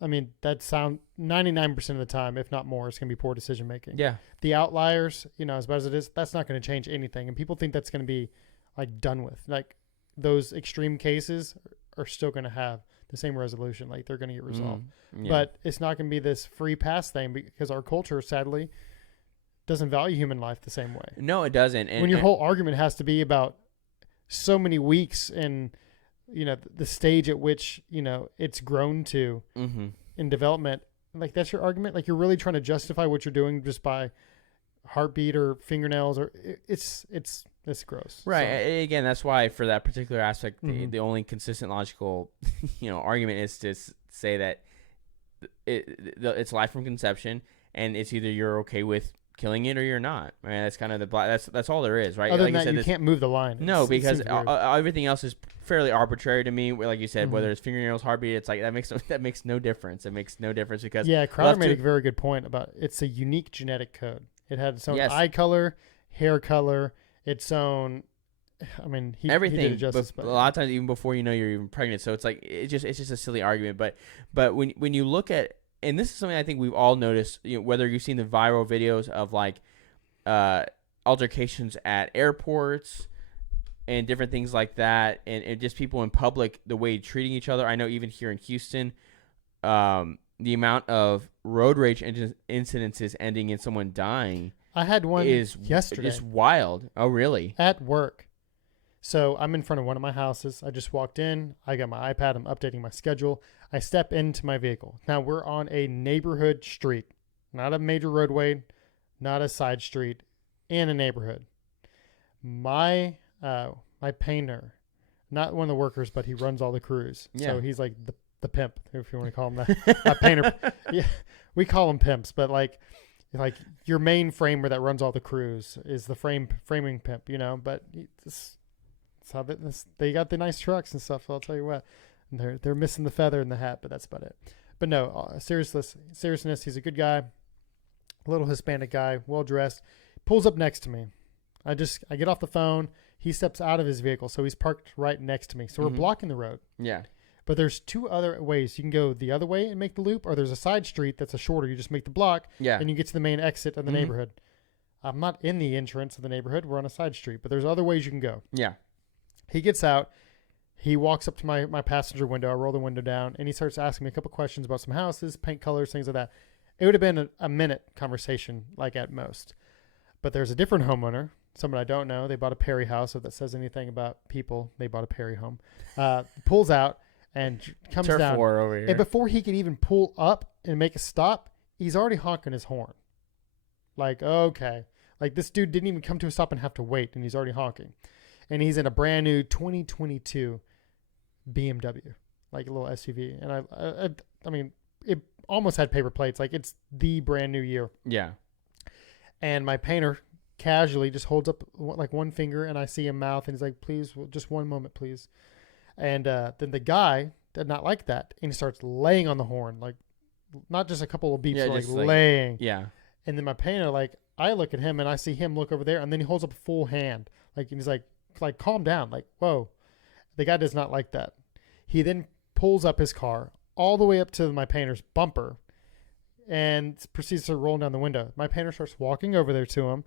I mean, that sound 99% of the time, if not more, it's going to be poor decision making. Yeah. The outliers, as bad as it is, that's not going to change anything. And people think that's going to be like done with. Like those extreme cases are still going to have the same resolution. Like they're going to get resolved. Yeah. But it's not going to be this free pass thing because our culture, sadly, doesn't value human life the same way. No, it doesn't. And when your whole argument has to be about so many weeks and, the stage at which, it's grown to in development, like that's your argument. Like you're really trying to justify what you're doing just by heartbeat or fingernails, or it's gross. Right. So, Again, that's why for that particular aspect, Mhm. the only consistent logical, argument is to say that it's life from conception, and it's either you're okay with killing it or you're not. I mean, that's kind of that's all there is, right? other Like than I that, said, you can't move the line. no, It because seems weird. everything else is fairly arbitrary to me. Like you said, Mhm. whether it's fingernails, heartbeat, it's like that makes no difference. It makes no difference because Yeah, we'll Crowder have made to- a very good point about it's a unique genetic code. It had its own Yes. eye color, hair color, its own. I mean, he everything. did it justice, but but a lot of times, even before you're even pregnant, so it's like it's just a silly argument. But when you look at, and this is something I think we've all noticed, whether you've seen the viral videos of like altercations at airports and different things like that, and just people in public, the way treating each other. I know even here in Houston, the amount of road rage incidences ending in someone dying I had one is yesterday just wild. Oh, really? at work. So I'm in front of one of my houses. I just walked in. I got my iPad. I'm updating my schedule. I step into my vehicle. Now we're on a neighborhood street, not a major roadway, not a side street, in a neighborhood. My painter, not one of the workers, but he runs all the crews. Yeah. So he's like the pimp, if you want to call him that. Painter. Yeah, we call him pimps, but like your main framer that runs all the crews is the framing pimp, But it's how they got the nice trucks and stuff. So I'll tell you what, and they're missing the feather in the hat, but that's about it. But no, seriousness. He's a good guy, a little Hispanic guy, well dressed. Pulls up next to me. I get off the phone. He steps out of his vehicle, so he's parked right next to me. So we're blocking the road. Yeah. But there's two other ways. You can go the other way and make the loop, or there's a side street that's a shorter. You just make the block, Yeah. and you get to the main exit of the neighborhood. I'm not in the entrance of the neighborhood. We're on a side street, but there's other ways you can go. Yeah. He gets out. He walks up to my passenger window. I roll the window down, and he starts asking me a couple questions about some houses, paint colors, things like that. It would have been a minute conversation, like at most. But there's a different homeowner, someone I don't know. They bought a Perry house. If that says anything about people, they bought a Perry home. Pulls out and comes Turf down. war over here. And before he could even pull up and make a stop, he's already honking his horn. Like, okay. Like, this dude didn't even come to a stop and have to wait, and he's already honking. And he's in a brand new 2022 BMW, like a little SUV. And I mean, it almost had paper plates. Like, it's the brand new year. Yeah. And my painter casually just holds up like one finger, and I see him mouth, and he's like, please, just one moment, please. And then the guy did not like that, and he starts laying on the horn, like not just a couple of beeps, Yeah, but just like laying. Yeah. And then my painter, like, I look at him, and I see him look over there, and then he holds up a full hand, like, and he's like calm down, like, whoa. The guy does not like that. He then pulls up his car all the way up to my painter's bumper and proceeds to roll down the window. My painter starts walking over there to him,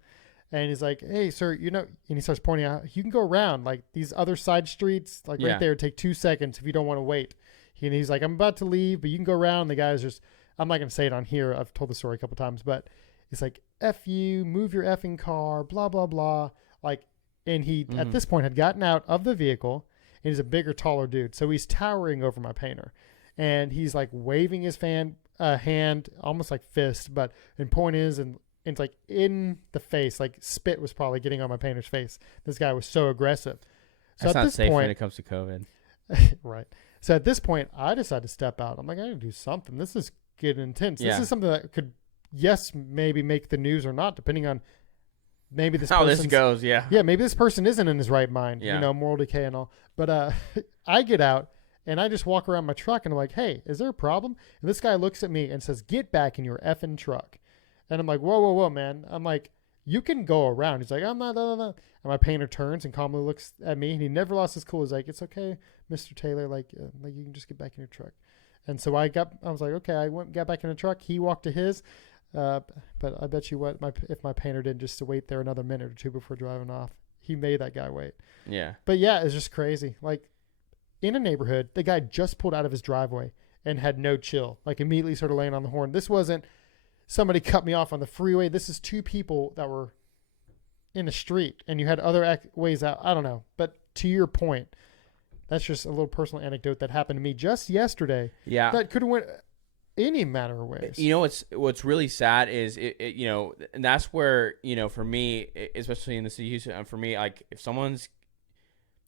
and he's like, hey, sir, and he starts pointing out, you can go around, like, these other side streets, like, right there, take 2 seconds if you don't want to wait. And he's like, I'm about to leave, but you can go around. The guy's just, I'm not going to say it on here. I've told the story a couple times, but it's like, F you, move your effing car, blah, blah, blah. Like, and he, at this point, had gotten out of the vehicle, and he's a bigger, taller dude. So he's towering over my painter, and he's like waving his hand, almost like fist, but and point is, and it's like in the face, like spit was probably getting on my painter's face. This guy was so aggressive. So That's at not this safe when point, it comes to COVID. right. So at this point, I decided to step out. I'm like, I gotta do something. This is getting intense. Yeah. This is something that could, maybe make the news or not, depending on maybe this How this person's- goes, yeah. Yeah, maybe this person isn't in his right mind, Yeah. moral decay and all. But I get out and I just walk around my truck and I'm like, hey, is there a problem? And this guy looks at me and says, get back in your effing truck. And I'm like, whoa, man. I'm like, you can go around. He's like, I'm not. And my painter turns and calmly looks at me, and he never lost his cool. He's like, it's okay, Mr. Taylor. Like you can just get back in your truck. And so I was like, okay. I got back in the truck. He walked to his. But I bet you what, if my painter didn't just to wait there another minute or two before driving off, he made that guy wait. Yeah. But yeah, it's just crazy. Like, in a neighborhood, the guy just pulled out of his driveway and had no chill. Like, immediately started laying on the horn. This wasn't somebody cut me off on the freeway. This is two people that were in the street, and you had other ways out. I don't know. But to your point, that's just a little personal anecdote that happened to me just yesterday. Yeah. That could have went any matter of ways. You know what's really sad is and that's where for me, especially in the city of Houston, for me, like if someone's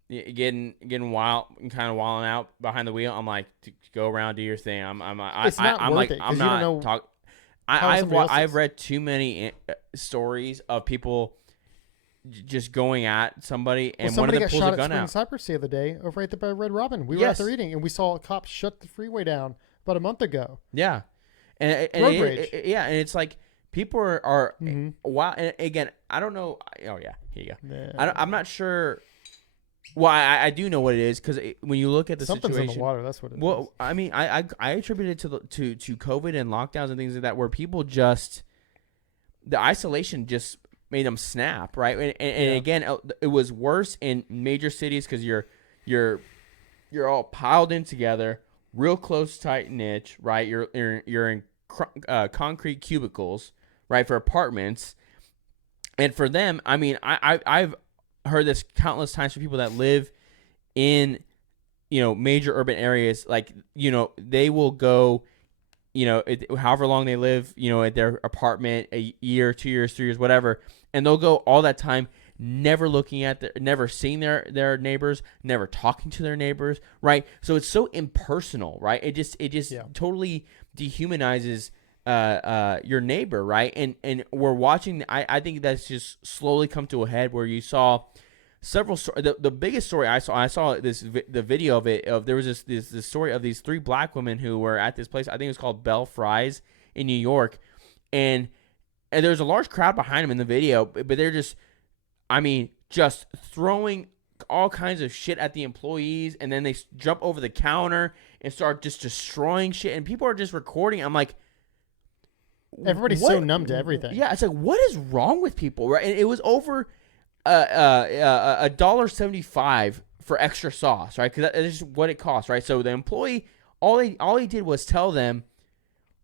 getting wild and kind of wilding out behind the wheel, I'm like, go around, do your thing. It's not worth it, 'cause you don't know how somebody else I've is. read too many stories of people just going at somebody, and one of somebody them got pulls shot a at gun Spring out. Cypress the other day over right there by Red Robin. We were out Yes. there eating, and we saw a cop shut the freeway down about a month ago. Yeah, and Road rage. and it's like people are Mhm. wow. And again, I don't know. Oh yeah, here you go. Yeah. I'm not sure. Well, I do know what it is because when you look at the Something's situation, in the water. That's what it is. well, I mean, I attribute it to COVID and lockdowns and things like that, where people just the isolation just made them snap, right? And again, it was worse in major cities because you're all piled in together, real close, tight knit, right? You're in concrete cubicles, right, for apartments, and for them, I mean, I've heard this countless times from people that live in major urban areas, like they will go however long they live at their apartment, a year, 2 years, 3 years, whatever, and they'll go all that time never looking at never seeing their neighbors, never talking to their neighbors, right? So it's so impersonal, right? It just totally dehumanizes your neighbor, right? And we're watching. I think that's just slowly come to a head where you saw several the biggest story I saw the video of it, there was this story of these 3 black women who were at this place. I think it was called Bell Fries in New York, and there's a large crowd behind them in the video, but they're just throwing all kinds of shit at the employees, and then they jump over the counter and start just destroying shit, and people are just recording. I'm like, Everybody's so numb to everything. Yeah, it's like, what is wrong with people, right? And it was over $1.75 for extra sauce, right? Because that is what it costs, right? So the employee, all he did was tell them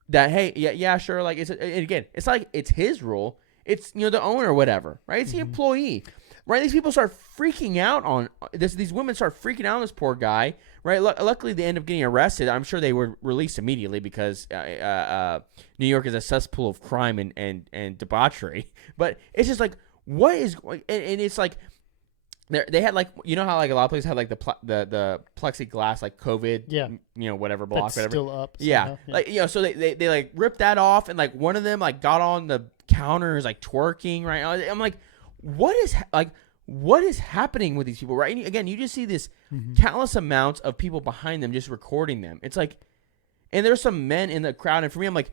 that, hey, yeah, sure, like it's like it's his rule. It's the owner or whatever, right? It's the employee, right? These people start freaking out on this. These women start freaking out on this poor guy, right? Luckily, they end up getting arrested. I'm sure they were released immediately because New York is a cesspool of crime and debauchery. But it's just like, what is, and it's like they had like, how like a lot of places had like the plexiglass, like COVID, whatever block, That's whatever. still up. Yeah. Like, so they like ripped that off, and like one of them like got on the counter and is like twerking, right? I'm like, what is happening with these people, right? And again, you just see this countless amounts of people behind them just recording them. It's like, and there's some men in the crowd, and for me, I'm like,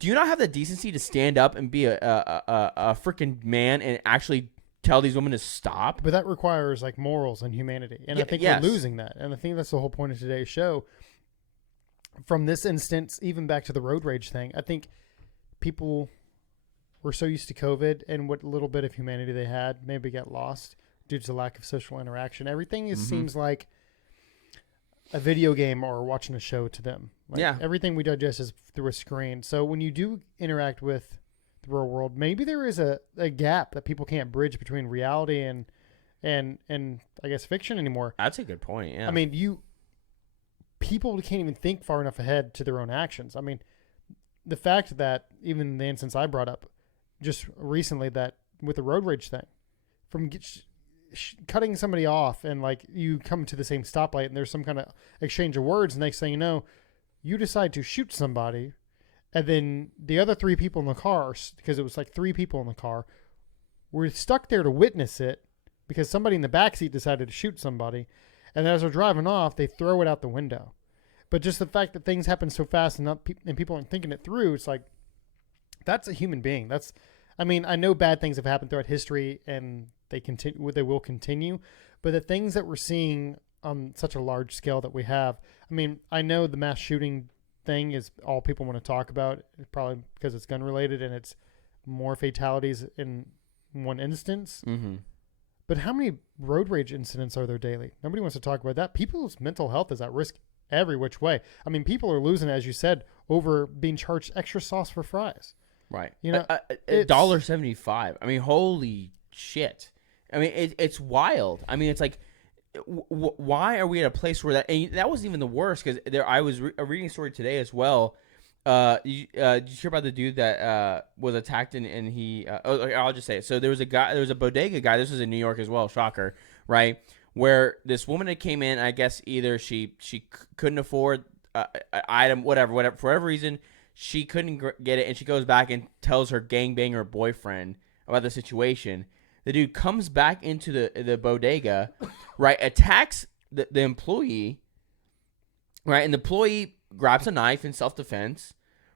do you not have the decency to stand up and be a freaking man and actually tell these women to stop? But that requires like morals and humanity, and I think we're losing that. And I think that's the whole point of today's show. From this instance, even back to the road rage thing, I think people were so used to COVID and what little bit of humanity they had maybe got lost due to the lack of social interaction. Everything seems like a video game or watching a show to them. Like everything we digest is through a screen. So when you do interact with the real world, maybe there is a gap that people can't bridge between reality and I guess fiction anymore. That's a good point. Yeah. I mean, people can't even think far enough ahead to their own actions. I mean, the fact that even the instance I brought up just recently, that with the road rage thing, from cutting somebody off and like you come to the same stoplight and there's some kind of exchange of words, and next thing you know, you decide to shoot somebody, and then the other 3 people in the car, because it was like 3 people in the car, were stuck there to witness it because somebody in the backseat decided to shoot somebody, and as they're driving off, they throw it out the window. But just the fact that things happen so fast and people aren't thinking it through, it's like, that's a human being. I mean, I know bad things have happened throughout history and they will continue, but the things that we're seeing on such a large scale that we have, I mean, I know the mass shooting thing is all people want to talk about, probably because it's gun related and it's more fatalities in one instance. Mm-hmm. But how many road rage incidents are there daily? Nobody wants to talk about that. People's mental health is at risk every which way. I mean, people are losing, as you said, over being charged extra sauce for fries. Right. $1.75. I mean, holy shit. I mean, it's wild. I mean, it's like, why are we at a place where that wasn't even the worst? Because I was reading a story today as well Did you hear about the dude that was attacked and he? Okay, I'll just say it. So there was a bodega guy. This was in New York as well. Shocker, right? Where this woman that came in, I guess either she couldn't afford an item, whatever, for whatever reason, she couldn't get it, and she goes back and tells her gangbanger boyfriend about the situation. The dude comes back into the bodega, right? Attacks the employee, right? And the employee grabs a knife in self-defense,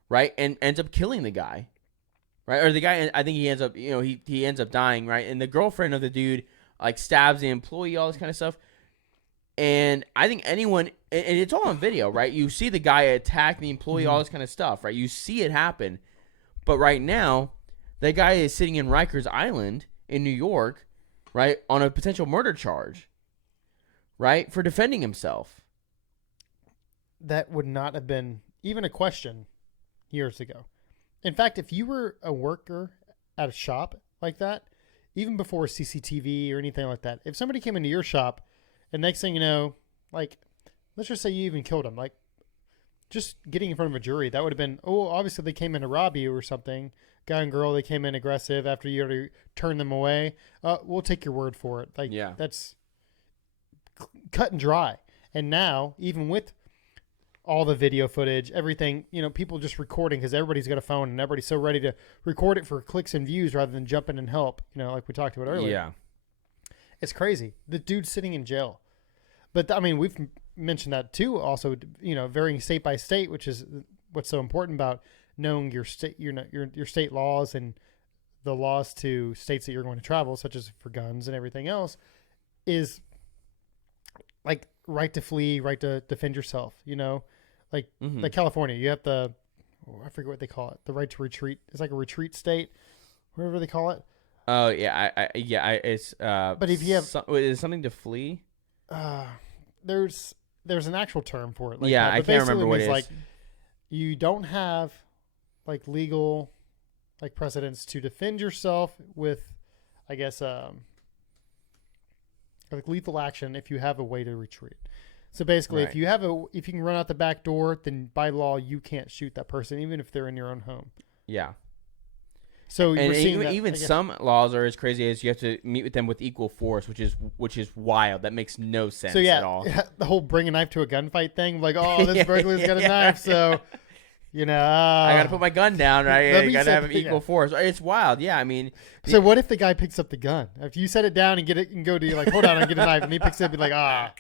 right? And ends up killing the guy, right? Or the guy, I think he ends up, he ends up dying, right? And the girlfriend of the dude, like, stabs the employee, all this kind of stuff. And I think anyone, and it's all on video, right? You see the guy attack the employee, all this kind of stuff, right? You see it happen. But right now, that guy is sitting in Rikers Island in New York, right? On a potential murder charge, right? For defending himself. That would not have been even a question years ago. In fact, if you were a worker at a shop like that, even before CCTV or anything like that, if somebody came into your shop and next thing you know, like, let's just say you even killed him, like, just getting in front of a jury, that would have been, oh, obviously they came in to rob you or something. Guy and girl, they came in aggressive after you already turned them away. We'll take your word for it. Like, yeah. That's cut and dry. And now, even with all the video footage, everything, people just recording because everybody's got a phone and everybody's so ready to record it for clicks and views rather than jump in and help, like we talked about earlier. Yeah. It's crazy. The dude's sitting in jail. But, I mean, we've mentioned that too also, varying state by state, which is what's so important about knowing your state, your state laws and the laws to states that you're going to travel, such as for guns and everything else, is like right to flee, right to defend yourself, like California, you have I forget what they call it, the right to retreat. It's like a retreat state, whatever they call it. Oh yeah, it's but if you have is it something to flee? There's an actual term for it. Like yeah, that. I can't remember what it is. Like you don't have like legal like precedents to defend yourself with, I guess, like lethal action if you have a way to retreat. So basically, Right. if you can run out the back door, then by law you can't shoot that person, even if they're in your own home. Yeah. So And we're seeing even some laws are as crazy as you have to meet with them with equal force, which is wild. That makes no sense at all. The whole bring a knife to a gunfight thing, like, oh, this burglar's got a knife, so I got to put my gun down, right? I got to have equal yeah. force. It's wild. Yeah, I mean. So what if the guy picks up the gun? If you set it down and get it and go to like, hold on, I get a knife, and he picks it up and be like,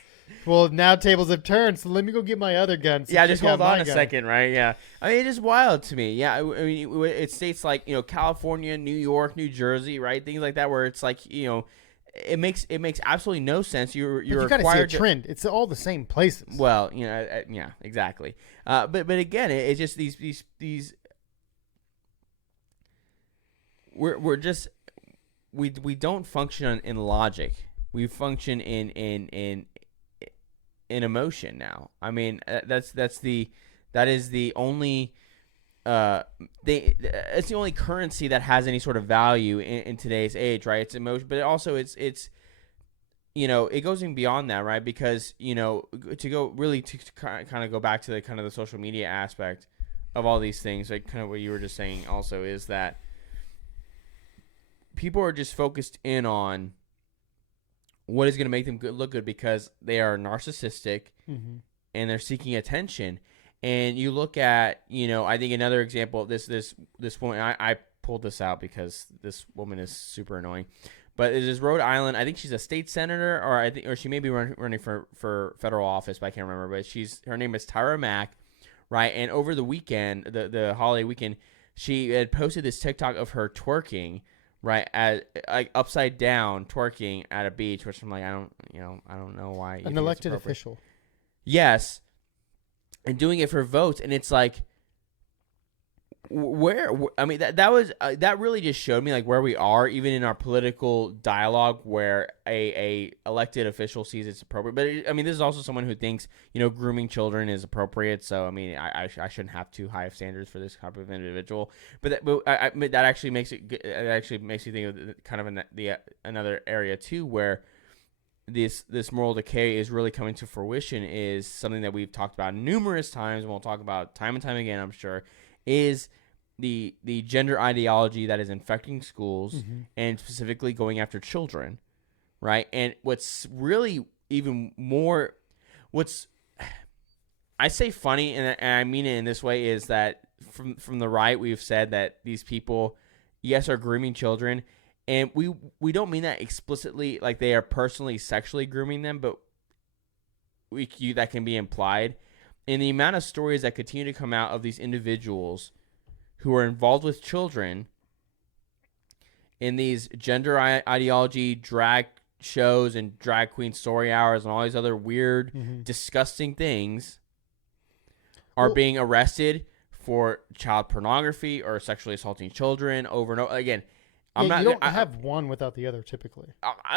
well, now tables have turned, so let me go get my other gun. Yeah, just hold on a second, right? Yeah. I mean, it is wild to me. Yeah, I mean, it's states like, California, New York, New Jersey, right? Things like that where it's like, it makes absolutely no sense. You're you got to see a trend. It's all the same places. Well, yeah, exactly. But again, it's just these we're just we don't function in logic. We function in emotion now. I mean, that is the only it's the only currency that has any sort of value in today's age, right? It's emotion, but also it's it goes even beyond that, right? Because to go really to kind of go back to the kind of the social media aspect of all these things, like kind of what you were just saying also, is that people are just focused in on what is going to make them look good because they are narcissistic and they're seeking attention. And you look at, I think another example of this woman, I pulled this out because this woman is super annoying, but it is Rhode Island. I think she's a state senator, or she may be running for federal office, but I can't remember. But her name is Tyra Mack, right? And over the weekend, the holiday weekend, she had posted this TikTok of her twerking, right, like upside down twerking at a beach, which I'm like, I don't know why. An elected official. Yes, and doing it for votes, and it's like, I mean, that was that really just showed me like where we are, even in our political dialogue, where a elected official sees it's appropriate. But I mean, this is also someone who thinks grooming children is appropriate. So I mean, I shouldn't have too high of standards for this type of individual. But that actually makes it actually makes you think of kind of another area too, where this moral decay is really coming to fruition is something that we've talked about numerous times, and we'll talk about time and time again, I'm sure, is the gender ideology that is infecting schools and specifically going after children, right? And what's really even more, what's I say funny, and I mean it in this way, is that from the right, we've said that these people, yes, are grooming children, and we don't mean that explicitly, like they are personally sexually grooming them, but that can be implied. And the amount of stories that continue to come out of these individuals who are involved with children in these gender ideology drag shows and drag queen story hours and all these other weird, disgusting things are being arrested for child pornography or sexually assaulting children over and over again. You don't have one without the other typically.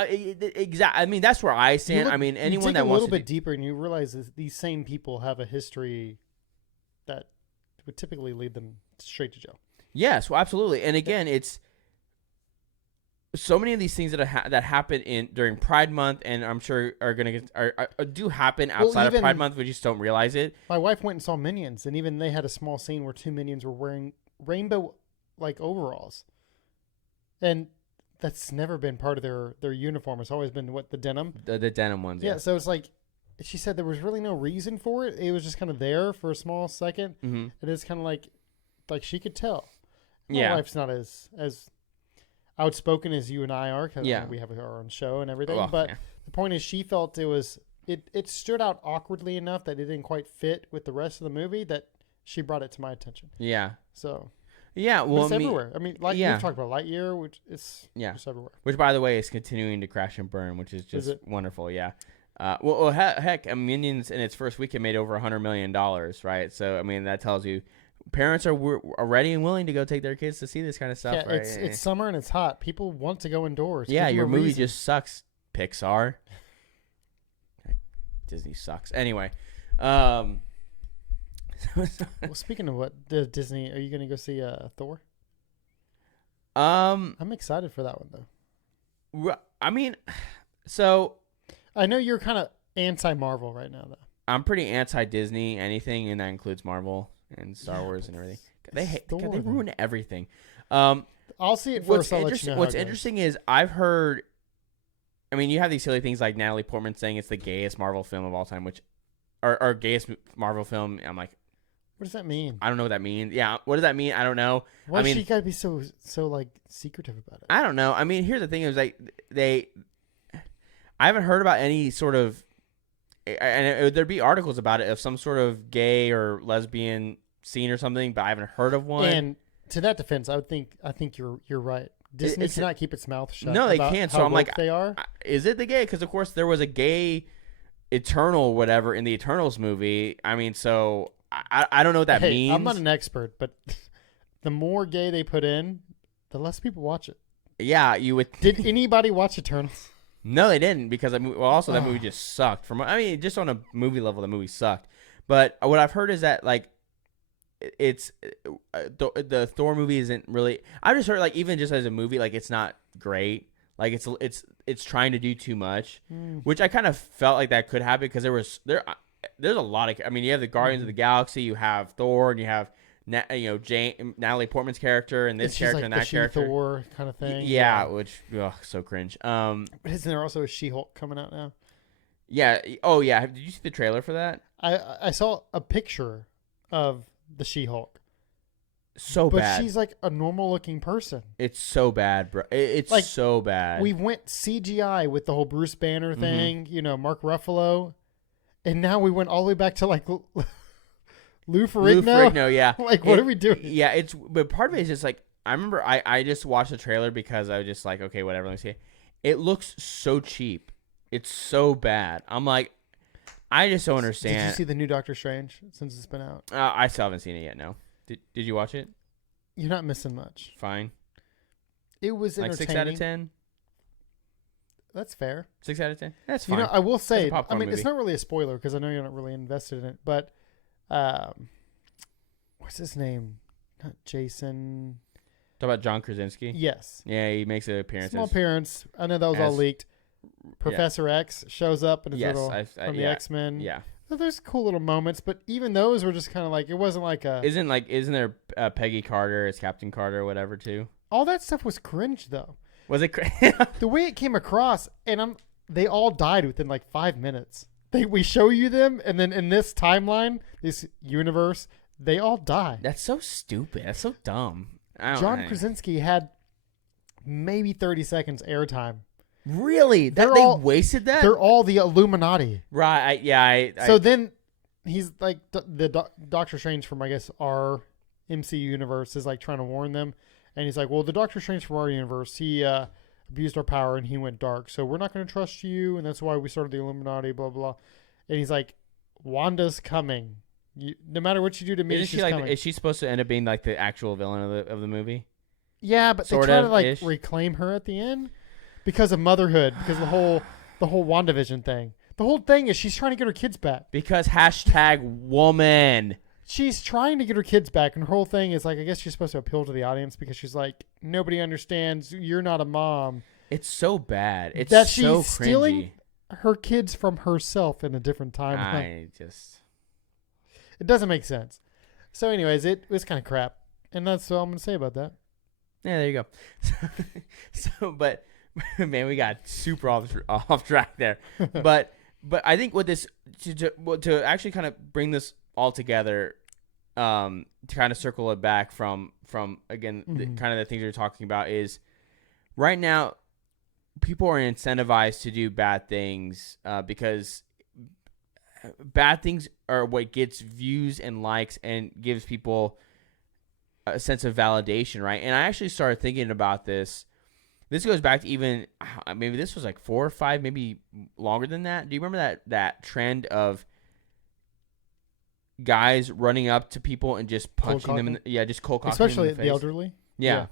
Exactly. I mean, that's where I stand. I mean, anyone that wants a little bit deeper, and you realize that these same people have a history that would typically lead them straight to jail. Yes, well, absolutely. And again, it's so many of these things that happen during Pride Month, and I'm sure do happen outside of Pride Month. We just don't realize it. My wife went and saw Minions, and even they had a small scene where 2 Minions were wearing rainbow like overalls. And that's never been part of their uniform. It's always been the denim? The denim ones, yeah. So it's like, she said there was really no reason for it. It was just kind of there for a small second. And it's kind of like she could tell. My wife's not as outspoken as you and I are, because we have our own show and everything. Well, but the point is, she felt it stood out awkwardly enough that it didn't quite fit with the rest of the movie that she brought it to my attention. Yeah. So... yeah, well, it's everywhere. I mean, we've talked about Lightyear, which is just everywhere. Which, by the way, is continuing to crash and burn, which is just wonderful. Yeah. Well, heck, Minions in its first weekend made over $100 million, right? So, I mean, that tells you parents are ready and willing to go take their kids to see this kind of stuff. Yeah, right? It's summer and it's hot. People want to go indoors. Yeah, your movie just sucks, Pixar. Disney sucks. Anyway. Well, speaking of Disney, are you going to go see Thor? I'm excited for that one, though. I mean, so... I know you're kind of anti-Marvel right now, though. I'm pretty anti-Disney, anything, and that includes Marvel and Star Wars and everything. They ruin everything. I'll see it first. What's interesting is I've heard... I mean, you have these silly things like Natalie Portman saying it's the gayest Marvel film of all time, which... Or gayest Marvel film. I'm like... What does that mean? I don't know what that means. Yeah, what does that mean? I don't know. Why does she gotta be so like secretive about it? I don't know. I mean, here's the thing: is like I haven't heard about any sort of, and there'd be articles about it of some sort of gay or lesbian scene or something, but I haven't heard of one. And to that defense, I think you're right. Disney cannot keep its mouth shut. No, they can't. So I'm like, they are. Is it the gay? Because of course there was a gay Eternal whatever in the Eternals movie. I mean, so. I don't know what that means. I'm not an expert, but the more gay they put in, the less people watch it. Yeah, you would. Did anybody watch Eternals? No, they didn't, because that movie just sucked. Just on a movie level, the movie sucked. But what I've heard is that like it's the Thor movie isn't really. I've just heard like even just as a movie, like it's not great. Like it's trying to do too much, which I kind of felt like that could happen because there's a lot of. I mean, you have the Guardians of the Galaxy, you have Thor, and you have Natalie Portman's character and this character like and that character. Thor kind of thing. Yeah, which so cringe. But isn't there also a She-Hulk coming out now? Yeah. Oh yeah. Did you see the trailer for that? I saw a picture of the She-Hulk. So bad. But she's like a normal looking person. It's so bad, bro. It's like, so bad. We went CGI with the whole Bruce Banner thing. Mark Ruffalo. And now we went all the way back to like Lou Ferrigno. Yeah. Like, what are we doing? Yeah, but part of it is just like, I remember I just watched the trailer because I was just like, okay, whatever, let me see it. It looks so cheap. It's so bad. I'm like, I just don't understand. Did you see the new Doctor Strange since it's been out? I still haven't seen it yet, no. Did you watch it? You're not missing much. Fine. It was entertaining. Like 6 out of 10? That's fair. 6 out of 10? That's fine. I will say, movie. It's not really a spoiler because I know you're not really invested in it, but what's his name? Not Jason. Talk about John Krasinski? Yes. Yeah, he makes an appearance. Small appearance. I know that was all leaked. Professor X shows up in his Yes, little from the X-Men. Yeah. So there's cool little moments, but even those were just kind of like, it wasn't like a. Isn't there Peggy Carter as Captain Carter or whatever too? All that stuff was cringe though. Was it? The way it came across, and they all died within like 5 minutes. We show you them, and then in this timeline, this universe, they all die. That's so stupid. That's so dumb. John Krasinski had maybe 30 seconds airtime. Really? They wasted that? They're all the Illuminati. Right. So then he's like, Doctor Strange from, I guess, our MCU universe is like trying to warn them. And he's like, well, the Doctor Strange from our universe, he abused our power and he went dark. So we're not going to trust you. And that's why we started the Illuminati, blah, blah. And he's like, Wanda's coming. No matter what you do to me, she's coming. Is she supposed to end up being like the actual villain of the movie? Yeah, but they try to like reclaim her at the end because of motherhood, because the whole WandaVision thing. The whole thing is she's trying to get her kids back. Because #woman. She's trying to get her kids back, and her whole thing is like, I guess she's supposed to appeal to the audience because she's like, nobody understands. You're not a mom. It's so bad. It's that so she's stealing her kids from herself in a different timeline. It doesn't make sense. So, anyways, it was kind of crap, and that's all I'm gonna say about that. Yeah, there you go. But man, we got super off track there. but I think with this to actually kind of bring this all together, to kind of circle it back from again, kind of the things you're talking about is right now people are incentivized to do bad things because bad things are what gets views and likes and gives people a sense of validation, right? And I actually started thinking about this. This goes back to even maybe this was like 4 or 5, maybe longer than that. Do you remember that trend of guys running up to people and just punching them just cold cocking especially them in the the elderly? Yeah.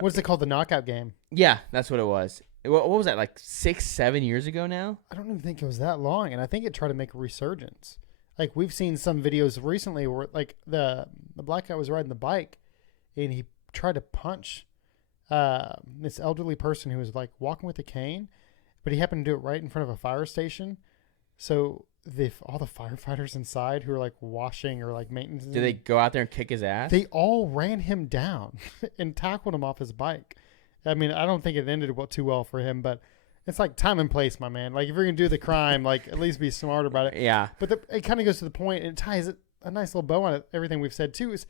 What's it called? The knockout game? Yeah, that's what it was. What was that, like 6-7 years ago now? I don't even think it was that long, and I think it tried to make a resurgence. Like, we've seen some videos recently where, like, the black guy was riding the bike, and he tried to punch this elderly person who was, like, walking with a cane, but he happened to do it right in front of a fire station. So all the firefighters inside who were, like, washing or, like, maintenance. Did they go out there and kick his ass? They all ran him down and tackled him off his bike. I mean, I don't think it ended too well for him, but it's like time and place, my man. Like, if you're going to do the crime, like, at least be smart about it. Yeah. But it kind of goes to the point, and it ties a nice little bow on it, everything we've said, too, is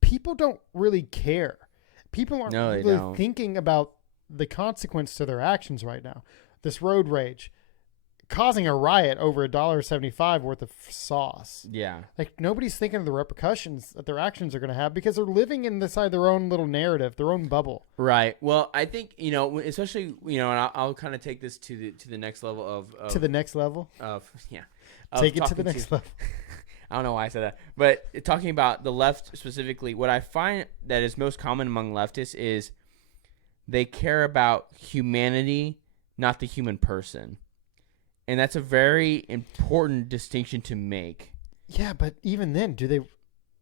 people don't really care. People aren't really thinking about the consequence to their actions right now. This road rage, causing a riot over $1.75 worth of sauce. Yeah. Like, nobody's thinking of the repercussions that their actions are going to have because they're living inside their own little narrative, their own bubble. Right. Well, I think, especially, and I'll kind of take this to the next level of to the next level? Take it to the next level. I don't know why I said that. But talking about the left specifically, what I find that is most common among leftists is they care about humanity, not the human person. And that's a very important distinction to make. Yeah, but even then,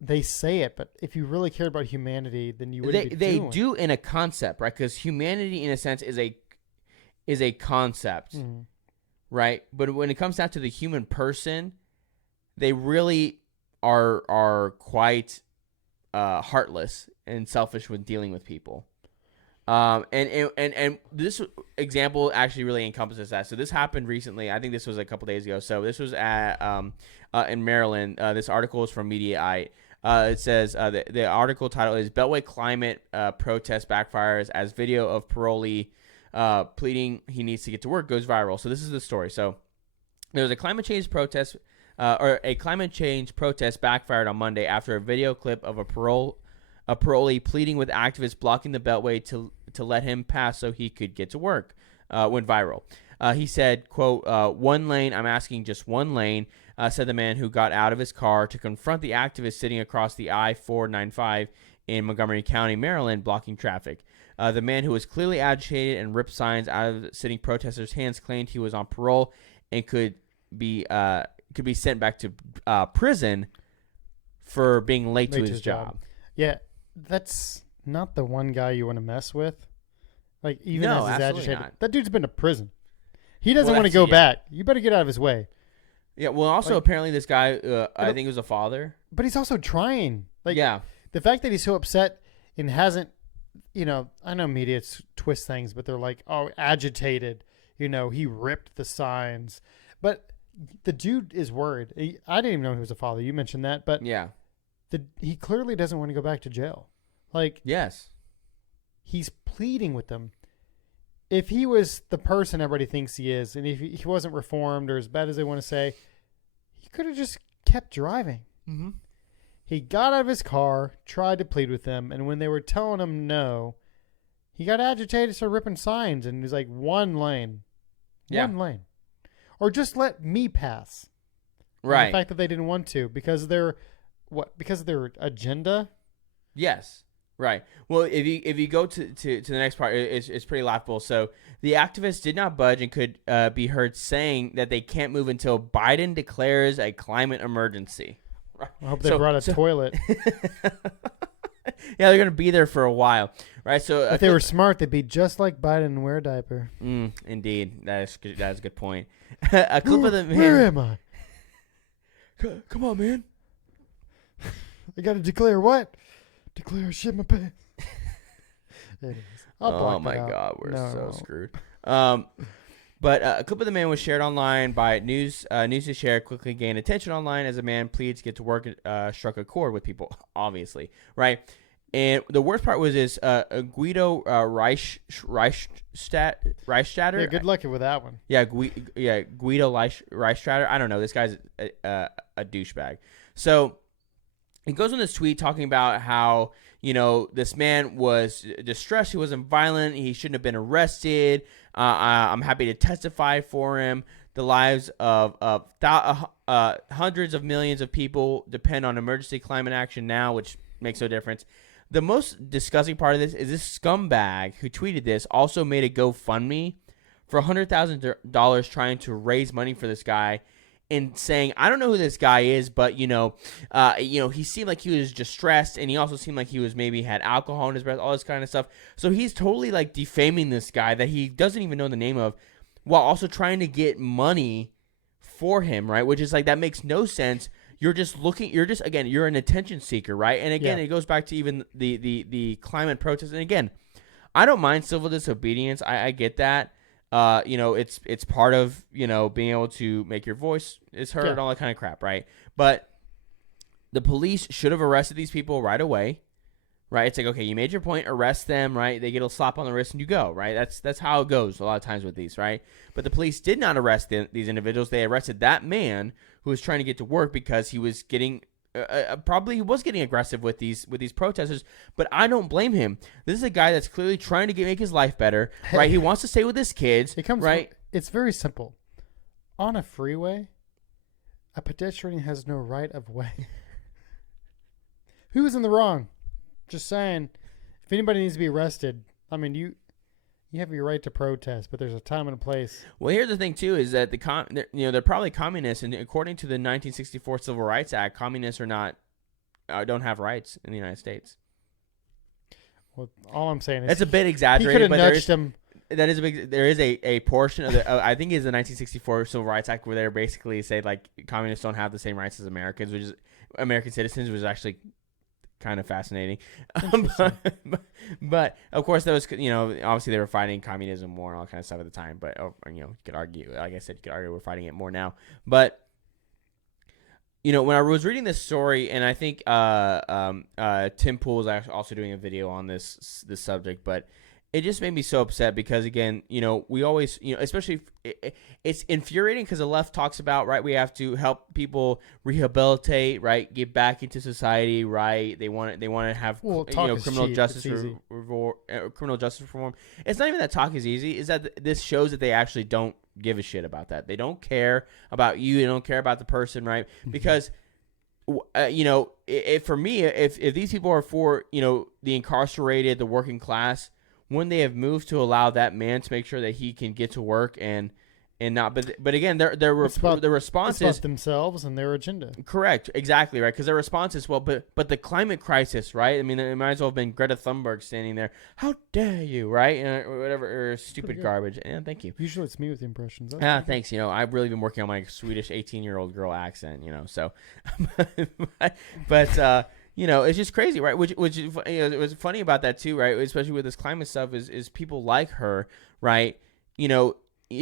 they say it, but if you really cared about humanity, then you wouldn't be doing it. They do in a concept, right? Because humanity, in a sense, is a concept, right? But when it comes down to the human person, they really are quite heartless and selfish when dealing with people. And this example actually really encompasses that. So this happened recently. I think this was a couple days ago. So this was at in Maryland. This article is from Mediaite. It says the article title is Beltway Climate Protest Backfires as Video of Parolee Pleading He Needs to Get to Work Goes Viral. So this is the story. So there was a climate change protest backfired on Monday after a video clip of a parolee pleading with activists blocking the Beltway to let him pass so he could get to work went viral. He said, quote, "One lane, I'm asking just one lane," said the man who got out of his car to confront the activist sitting across the I-495 in Montgomery County, Maryland, blocking traffic. The man, who was clearly agitated and ripped signs out of sitting protesters' hands, claimed he was on parole and could be sent back to prison for being late to his job. Yeah, that's not the one guy you want to mess with. Like, even No, as he's absolutely agitated. not. That dude's been to prison. He doesn't Well, want to that's- go back. You better get out of his way. Yeah. Well, also Like- apparently this guy, I think he was a father. But he's also trying. Like, yeah. the fact that he's so upset and hasn't, I know media twist things, but they're like, oh, agitated. He ripped the signs. But the dude is worried. I didn't even know he was a father. You mentioned that. But Yeah. he clearly doesn't want to go back to jail. Like, Yes. he's pleading with them. If he was the person everybody thinks he is, and if he wasn't reformed or as bad as they want to say, he could have just kept driving. Mm-hmm. He got out of his car, tried to plead with them, and when they were telling him no, he got agitated, started ripping signs, and he's like, one lane. Yeah. One lane. Or just let me pass. Right. And the fact that they didn't want to because of their agenda. Yes. Right. Well, if you go to the next part, it's pretty laughable. So the activists did not budge and could be heard saying that they can't move until Biden declares a climate emergency. I hope they brought a toilet. Yeah, they're gonna be there for a while, right? So If they were smart, they'd be just like Biden and wear a diaper. Indeed, that is a good point. A clip of the man. Where am I? Come on, man. I got to declare what? Declare shit my pants. Anyways, Oh my God, we're screwed. But a clip of the man was shared online by news to share quickly gained attention online as a man pleads to get to work struck a chord with people, obviously, right? And the worst part was this Guido Reichstatter. Yeah, good luck with that one. Yeah, Guido Reichstatter. I don't know. This guy's a douchebag. So he goes on this tweet talking about how, this man was distressed. He wasn't violent. He shouldn't have been arrested. I'm happy to testify for him. The lives of hundreds of millions of people depend on emergency climate action now, which makes no difference. The most disgusting part of this is this scumbag who tweeted this also made a GoFundMe for $100,000 trying to raise money for this guy and saying, I don't know who this guy is, but, he seemed like he was distressed, and he also seemed like he was maybe had alcohol in his breath, all this kind of stuff. So he's totally, like, defaming this guy that he doesn't even know the name of while also trying to get money for him, right? Which is, like, that makes no sense. You're an attention seeker, right? And again, It goes back to even the climate protests. And again, I don't mind civil disobedience. I get that. It's part of, being able to make your voice is heard and all that kind of crap, right? But the police should have arrested these people right away, right? It's like, okay, you made your point, arrest them, right? They get a slap on the wrist and you go, right? That's how it goes a lot of times with these, right? But the police did not arrest these individuals. They arrested that man who was trying to get to work because he was getting probably he was getting aggressive with these protesters, but I don't blame him. This is a guy that's clearly trying to make his life better, right? He wants to stay with his kids, right? It's very simple. On a freeway, a pedestrian has no right of way. Who's in the wrong? Just saying. If anybody needs to be arrested, I mean, you have your right to protest, but there's a time and a place. Well, here's the thing too: is that they're probably communists, and according to the 1964 Civil Rights Act, communists don't have rights in the United States. Well, all I'm saying is that's a bit exaggerated. He could have but nudged him. That is a big. There is a portion of the. I think it's the 1964 Civil Rights Act where they basically say like communists don't have the same rights as Americans, which is American citizens, which is actually kind of fascinating. But of course, that was obviously they were fighting communism more and all kind of stuff at the time. But you could argue, like I said, we're fighting it more now. But when I was reading this story, and I think Tim Pool is actually also doing a video on this subject, but it just made me so upset because, again, we always, especially it's infuriating because the left talks about, right, we have to help people rehabilitate, right, get back into society, right. They want to have criminal justice reform. It's not even that talk is easy. It's that this shows that they actually don't give a shit about that. They don't care about you. They don't care about the person, right? Because for me, if these people are for the incarcerated, the working class, when they have moved to allow that man to make sure that he can get to work and and not. But again, their It's about, the response it's about is themselves and their agenda. correct, exactly right. Because their response is, well, but the climate crisis, right? I mean, it might as well have been Greta Thunberg standing there. How dare you, right? Or whatever, or stupid garbage. And thank you. Usually it's me with the impressions. Thanks. I've really been working on my Swedish 18-year-old girl accent. So, but it's just crazy, right? Which it was funny about that too, right? Especially with this climate stuff, is people like her, right?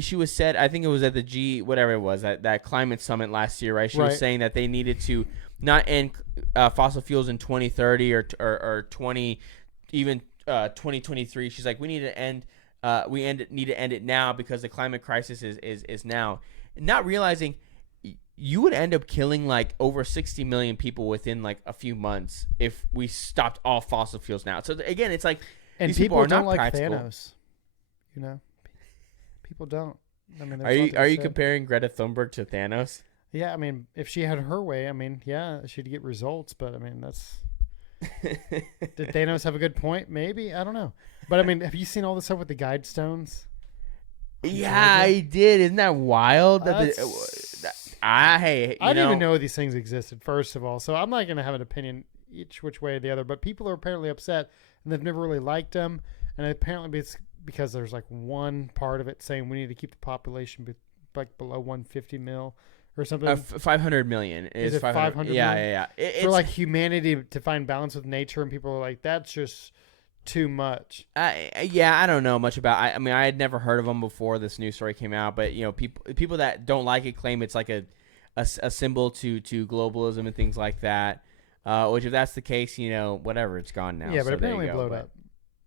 She was said, I think it was at the whatever it was, that climate summit last year, right? She was saying that they needed to not end fossil fuels in 2030 or 2023. She's like, we need to end. Need to end it now because the climate crisis is now. Not realizing you would end up killing like over 60 million people within like a few months if we stopped all fossil fuels now. So again, it's like, and these people are don't not like practical. Thanos. People don't. I mean, are you comparing Greta Thunberg to Thanos? Yeah, I mean, if she had her way, I mean, yeah, she'd get results. But I mean, that's. Did Thanos have a good point? Maybe, I don't know. But I mean, have you seen all this stuff with the guide stones? Yeah, I did. Isn't that wild? I didn't even know these things existed, first of all. So I'm not going to have an opinion each which way or the other. But people are apparently upset, and they've never really liked them. And apparently it's because there's like one part of it saying we need to keep the population like below 150 mil or something. 500 million is 500. Yeah. For like humanity to find balance with nature, and people are like, that's just too much. I don't know much about. I mean, I had never heard of them before this news story came out, but people that don't like it claim it's like a symbol to globalism and things like that. Which, if that's the case, whatever, it's gone now. Yeah, but apparently it blew up.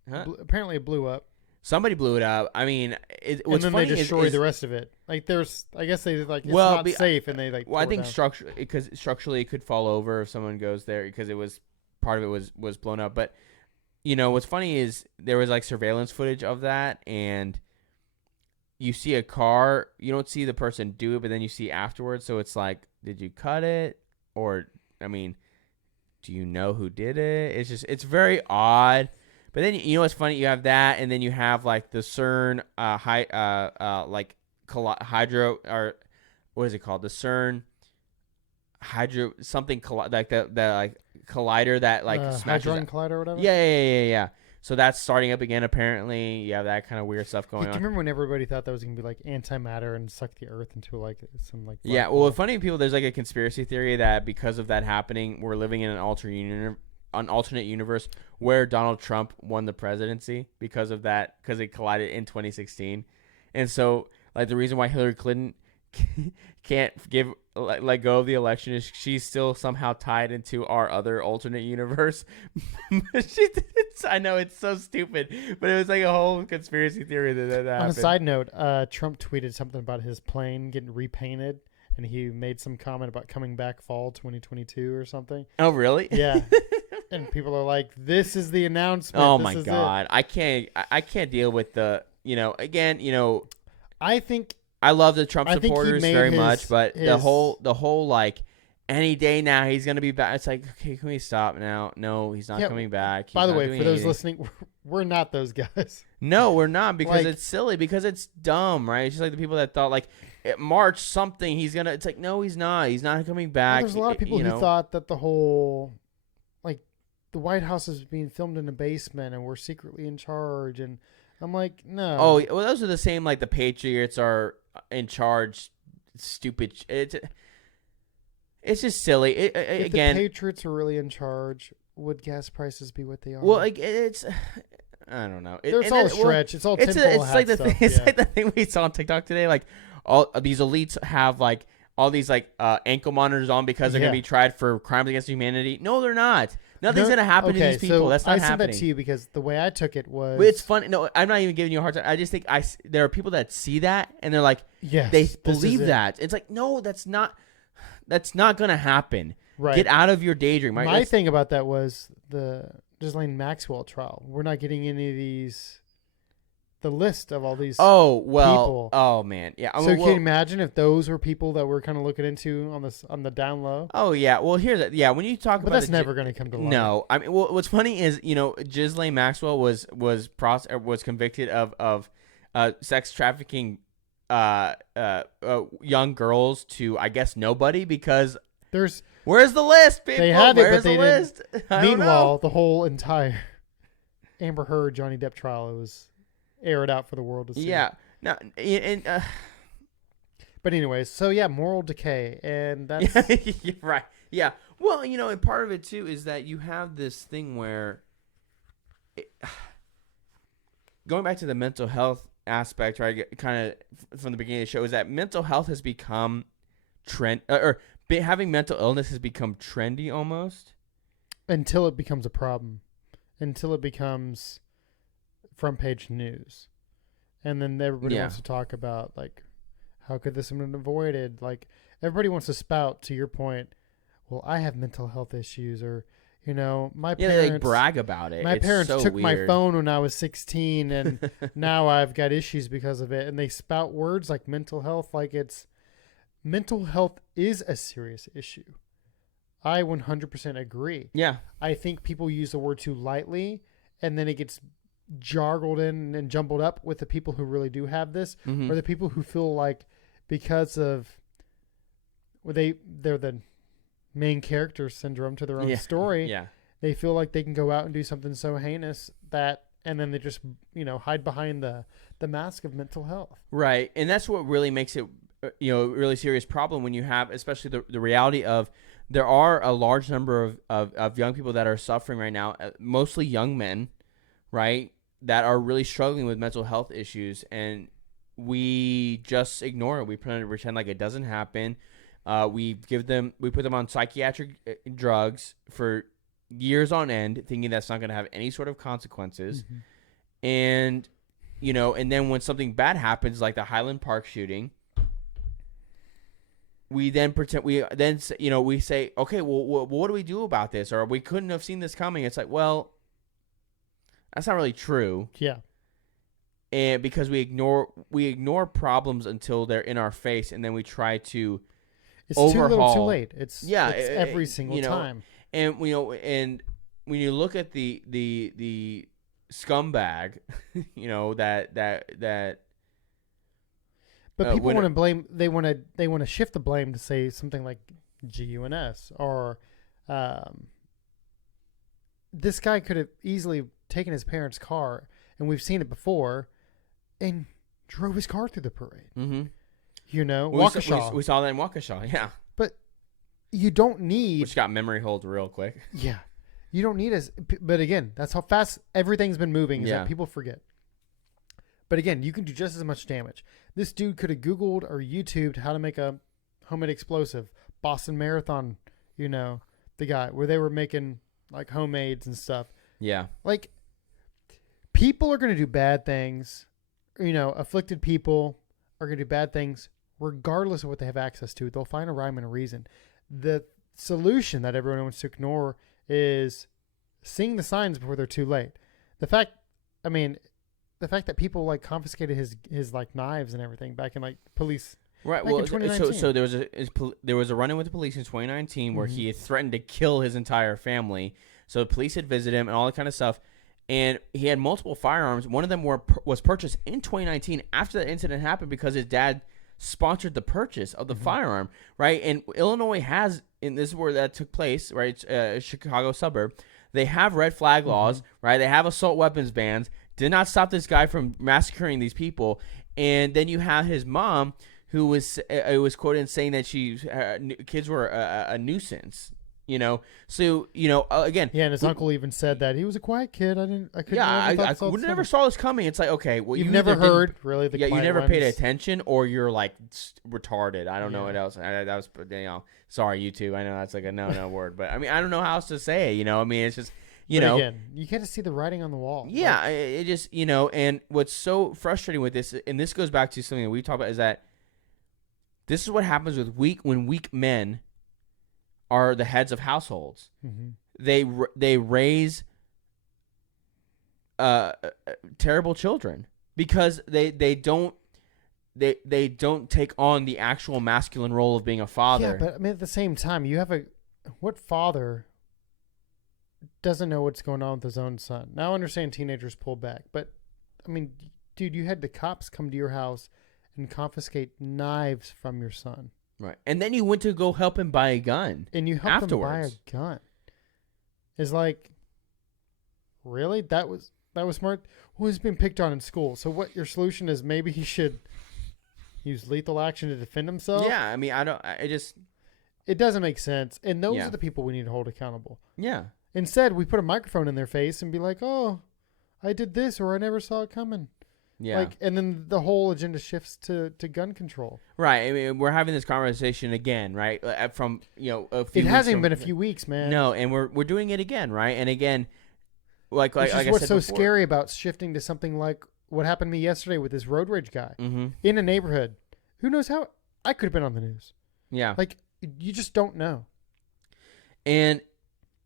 Huh? Apparently it blew up. Somebody blew it up. I mean, what's and then funny they destroyed is the rest of it. Like I guess they like it's not safe, and they like. Well, I think structurally it could fall over if someone goes there because it was part of it was blown up. But what's funny is there was like surveillance footage of that, and you see a car. You don't see the person do it, but then you see afterwards. So it's like, did you cut it, or I mean, do you know who did it? It's very odd. But then what's funny? You have that, and then you have like the CERN hydro, or what is it called? The CERN hydro something like the like collider that like smashes. Hadron Collider or whatever. Yeah. So that's starting up again. Apparently, you have that kind of weird stuff going on. Do you remember when everybody thought that was gonna be like antimatter and suck the Earth into like some like? Yeah. Well, funny people, there's like a conspiracy theory that because of that happening, we're living in an alternate universe where Donald Trump won the presidency because of that, because it collided in 2016. And so like the reason why Hillary Clinton can't let go of the election is she's still somehow tied into our other alternate universe. I know it's so stupid, but it was like a whole conspiracy theory that happened. On a side note, Trump tweeted something about his plane getting repainted, and he made some comment about coming back fall 2022 or something. Oh, really? Yeah. And people are like, "This is the announcement." Oh my God, I can't deal with the again. I think I love the Trump supporters very much, but the whole like any day now he's gonna be back. It's like, okay, can we stop now? No, he's not coming back. By the way, for those listening, we're not those guys. No, we're not, because it's silly, because it's dumb, right? It's just like the people that thought like March something he's gonna. It's like, no, he's not. He's not coming back. Well, there's a lot of people who thought that the whole the White House is being filmed in a basement and we're secretly in charge, and I'm like, no. Oh, well, those are the same like the Patriots are in charge. Stupid. It's just silly. If the Patriots are really in charge, would gas prices be what they are? Well, it's I don't know. It's all a stretch. It's all tinfoil hat like the stuff. It's like the thing we saw on TikTok today. Like all these elites have like all these like ankle monitors on because they're gonna be tried for crimes against humanity. No, they're not. Nothing's gonna happen to these people. So that's not happening. I sent that to you because the way I took it was. But it's funny. No, I'm not even giving you a hard time. I just think there are people that see that and they're like, yes, they believe that. It's like, no, that's not gonna happen. Right. Get out of your daydream. My thing about that was the Ghislaine Maxwell trial. We're not getting any of these. The list of all these. Oh well. People. Oh man. Yeah. So can you imagine if those were people that we're kind of looking into on the down low? Oh yeah. Well, here's that. Yeah. When you talk but about, that's never going to come to light. No. I mean, well, what's funny is Ghislaine Maxwell was convicted of sex trafficking young girls to, I guess, nobody, because There's where's the list, people? They had it, but Where's they the didn't. list? I don't Meanwhile, know. the whole entire Amber Heard Johnny Depp trial, it was aired out for the world to see. Yeah. No, and But anyways, so yeah, moral decay, and that's yeah, right. Yeah. Well, and part of it too is that you have this thing where, going back to the mental health aspect, right? Kind of from the beginning of the show, is that mental health has become trend, having mental illness has become trendy almost. until it becomes a problem, until it becomes front page news, and then everybody Yeah. wants to talk about like, how could this have been avoided? Like everybody wants to spout, to your point, well, I have mental health issues, or my Yeah, parents they like brag about it. My It's parents so took my weird. phone when I was 16, and now I've got issues because of it. And they spout words like mental health, like mental health is a serious issue. I 100% agree. Yeah. I think people use the word too lightly, and then it gets jargled in and jumbled up with the people who really do have this, Mm-hmm. or the people who feel like because of they're the main character syndrome to their own story. Yeah. They feel like they can go out and do something so heinous and then they just, hide behind the mask of mental health. Right. And that's what really makes it, a really serious problem when you have, especially the reality of, there are a large number of young people that are suffering right now, mostly young men, right, that are really struggling with mental health issues, and we just ignore it. We pretend like it doesn't happen. We put them on psychiatric drugs for years on end, thinking that's not going to have any sort of consequences. Mm-hmm. And, and then when something bad happens, like the Highland Park shooting, we then we say, okay, well, what do we do about this? Or we couldn't have seen this coming. It's like, well, that's not really true. Yeah. And because we ignore problems until they're in our face, and then we try to It's overhaul. too little too late. It's Yeah, every single time. And and when you look at the scumbag, that But people when- want to blame. They want to shift the blame to say something like GUNS, or this guy could have easily taken his parents' car, and we've seen it before, and drove his car through the parade. Mm-hmm. Waukesha. We saw that in Waukesha, yeah. But you don't need. Which got memory hold real quick. Yeah, you don't need as. But again, that's how fast everything's been moving. Is Yeah. that people forget. But again, you can do just as much damage. This dude could have Googled or YouTubed how to make a homemade explosive. Boston Marathon, the guy where they were making like homemades and stuff. Yeah. Like, people are going to do bad things. Afflicted people are going to do bad things regardless of what they have access to. They'll find a rhyme and a reason. The solution that everyone wants to ignore is seeing the signs before they're too late. The fact that people like confiscated his like knives and everything back in like police. Right. Back Well, in 2019. so there was a run-in with the police in 2019 where he had threatened to kill his entire family. So the police had visited him and all that kind of stuff, and he had multiple firearms. One of them was purchased in 2019 after that incident happened because his dad sponsored the purchase of the firearm. Right. And Illinois has, and this is where that took place. Right. It's a Chicago suburb. They have red flag laws. Right. They have assault weapons bans. Did not stop this guy from massacring these people. And then you have his mom, who was quoted saying that kids were a nuisance. So again. Yeah, and his uncle even said that he was a quiet kid. I never saw this coming. It's like, okay, well, you've never heard really the you quiet never ones. paid attention, or you're like retarded. I don't know what else. That was sorry, YouTube. I know that's like a no word, but I mean, I don't know how else to say it. I mean, it's just. Again, you get to see the writing on the wall. Yeah, it just and what's so frustrating with this, and this goes back to something that we talked about, is that this is what happens when weak men are the heads of households. Mm-hmm. They raise terrible children because they don't take on the actual masculine role of being a father. Yeah, but I mean, at the same time, you have what father doesn't know what's going on with his own son? Now, I understand teenagers pull back, but I mean, dude, you had the cops come to your house and confiscate knives from your son. Right. And then you went to go help him buy a gun. And you helped him buy afterwards. a gun. It's like, really? That was smart? Well, he's been picked on in school. So what your solution is, maybe he should use lethal action to defend himself? Yeah, I mean, It doesn't make sense. And those Yeah. are the people we need to hold accountable. yeah. Instead, we put a microphone in their face and be like, oh, I did this or I never saw it coming. Yeah. Like, and then the whole agenda shifts to gun control. Right. I mean, we're having this conversation again, right? From, a few It weeks hasn't from- been a few weeks, man. No, and we're doing it again, right? And again, like Which is I what's said so before. scary about shifting to something like what happened to me yesterday with this road rage guy Mm-hmm. in a neighborhood. Who knows how I could have been on the news. Yeah. Like, you just don't know. And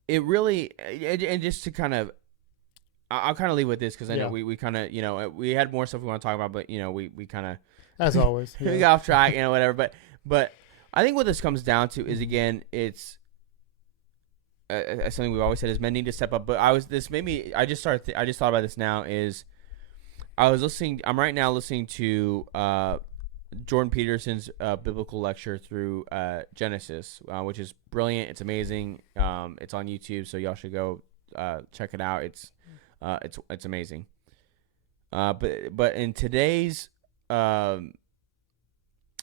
it really, and just to kind of, I'll kind of leave with this because I know Yeah. we kind of, we had more stuff we want to talk about, but, we kind of, As always. we got off track, whatever. But I think what this comes down to is, again, it's something we've always said is men need to step up. But I just thought about this now is I'm right now listening to Jordan Peterson's biblical lecture through Genesis, which is brilliant. It's amazing. It's on YouTube, so y'all should go check it out. It's amazing. But in today's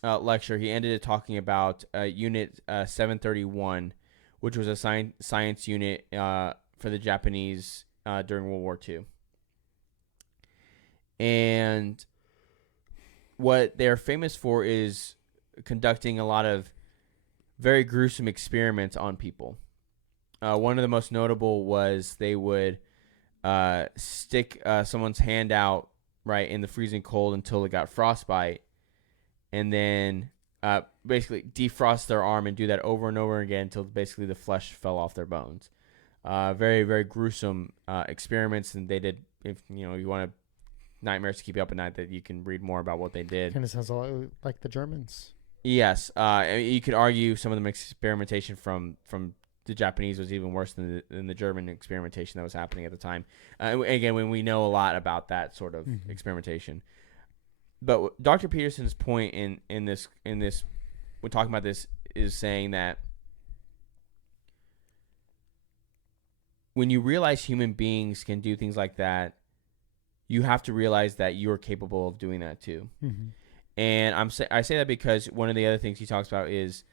lecture, he ended it talking about Unit 731, which was a science unit for the Japanese during World War II. And what they're famous for is conducting a lot of very gruesome experiments on people. One of the most notable was they would stick someone's hand out right in the freezing cold until it got frostbite, and then basically defrost their arm and do that over and over again until basically the flesh fell off their bones. Very, very gruesome experiments, and they did. If you want nightmares to keep you up at night, that you can read more about what they did. Kind of sounds a lot like the Germans. Yes, you could argue some of the experimentation from the Japanese was even worse than the German experimentation that was happening at the time. Again, when we know a lot about that sort of experimentation. But Dr. Peterson's point in this when talking about this is saying that when you realize human beings can do things like that, you have to realize that you're capable of doing that too. Mm-hmm. And I say that because one of the other things he talks about is,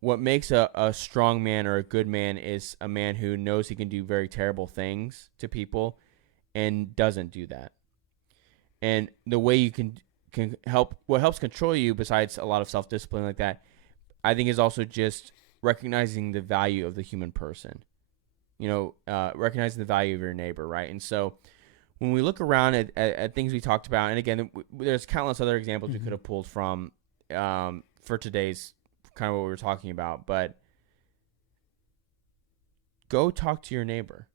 what makes a strong man or a good man is a man who knows he can do very terrible things to people and doesn't do that. And the way you can help, what helps control you besides a lot of self-discipline like that, I think is also just recognizing the value of the human person, recognizing the value of your neighbor. Right. And so when we look around at things we talked about, and again, there's countless other examples we could have pulled from for today's kind of what we were talking about, but go talk to your neighbor.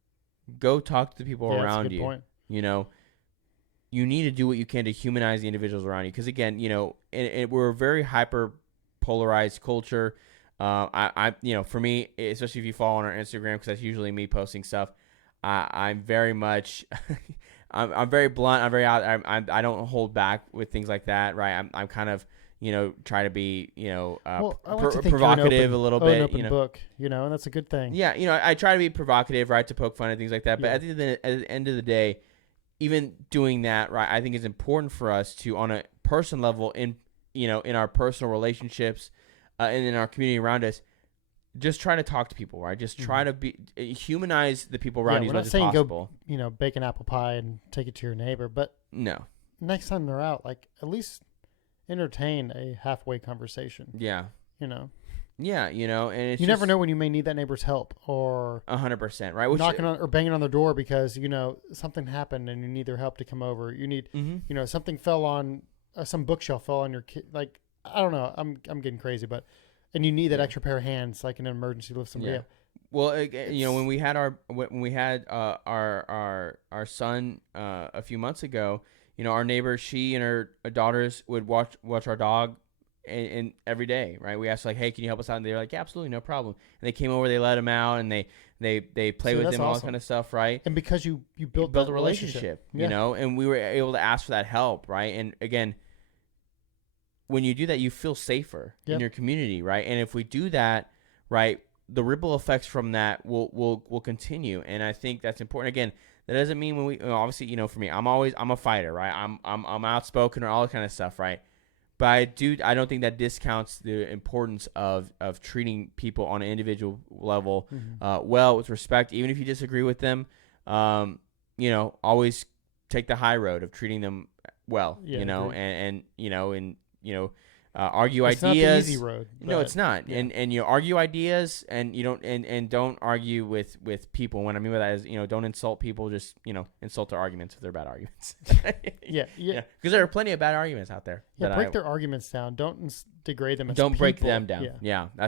Go talk to the people around you. Point. You need to do what you can to humanize the individuals around you. Because again, we're a very hyper polarized culture. For me, especially if you follow on our Instagram, because that's usually me posting stuff. I'm very much, I'm very blunt. I'm very out. I don't hold back with things like that, right? I'm kind of, try to be, provocative a little bit. An open book, and that's a good thing. Yeah, I try to be provocative, right, to poke fun and things like that. But at the end of the day, even doing that, right, I think is important for us to, on a person level, in our personal relationships, and in our community around us, just try to talk to people, right? Just try to humanize the people around you as much as possible. Go, bake an apple pie and take it to your neighbor, but no. Next time they're out, at least entertain a halfway conversation. Yeah. Yeah, and it's you never know when you may need that neighbor's help, or 100%, right? Knocking on or banging on their door because something happened and you need their help to come over. You need, something fell on some bookshelf fell on your kid. I don't know. I'm getting crazy, but. And you need that extra pair of hands, like in an emergency, to lift somebody up. Well, when we had our son a few months ago, our neighbor, she and her daughters would watch our dog, and every day, right? We asked hey, can you help us out? And they were like, yeah, absolutely, no problem. And they came over, they let him out, and they play with him, all that kind of stuff, right? And because you built a relationship, and we were able to ask for that help, right? And again, when you do that, you feel safer in Yep. your community, right? And if we do that, right, the ripple effects from that will continue. And I think that's important. Again, that doesn't mean when we obviously, you know, for me, I'm a fighter, right? I'm outspoken or all that kind of stuff, right? But I don't think that discounts the importance of treating people on an individual level well, with respect, even if you disagree with them. You know, always take the high road of treating them well. Yeah, you know, agreed. and argue It's ideas. not the easy road. No, it's not. yeah. And you argue ideas, and you don't and don't argue with people. What I mean by that is, you know, don't insult people. Just, you know, insult their arguments if they're bad arguments. Yeah. Because there are plenty of bad arguments out there. Yeah, break their arguments down. Don't degrade them as Don't break people. them down. Yeah. Yeah,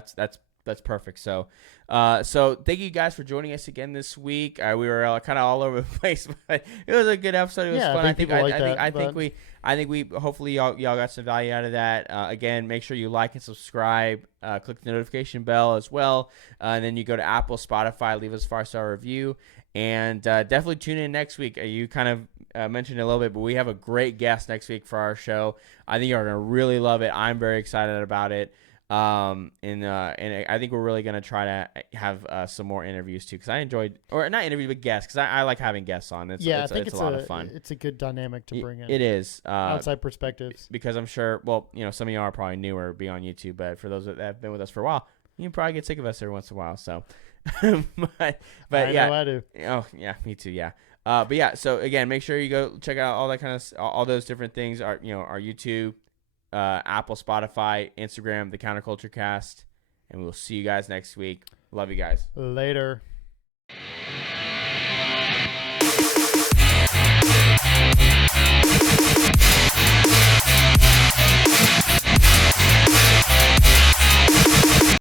that's perfect. So, so thank you guys for joining us again this week. We were kind of all over the place, but it was a good episode. It was fun. I think we hopefully y'all got some value out of that. Again, make sure you like and subscribe. Click the notification bell as well, and then you go to Apple, Spotify, leave us a 5-star review, and definitely tune in next week. You kind of mentioned it a little bit, but we have a great guest next week for our show. I think you're gonna really love it. I'm very excited about it. And I think we're really gonna try to have some more interviews too, because I enjoyed, or not interviews, but guests, because I like having guests on. I think it's a lot of fun. It's a good dynamic to bring in. It is outside perspectives, because I'm sure. Well, you know, some of y'all are probably newer, be on YouTube, but for those that have been with us for a while, you can probably get sick of us every once in a while. So, but yeah, know I do. Oh yeah, me too. Yeah. But yeah. So again, make sure you go check out all that kind of all those different things. Our YouTube. Apple, Spotify, Instagram, The Counterculture Cast, and we'll see you guys next week. Love you guys. Later.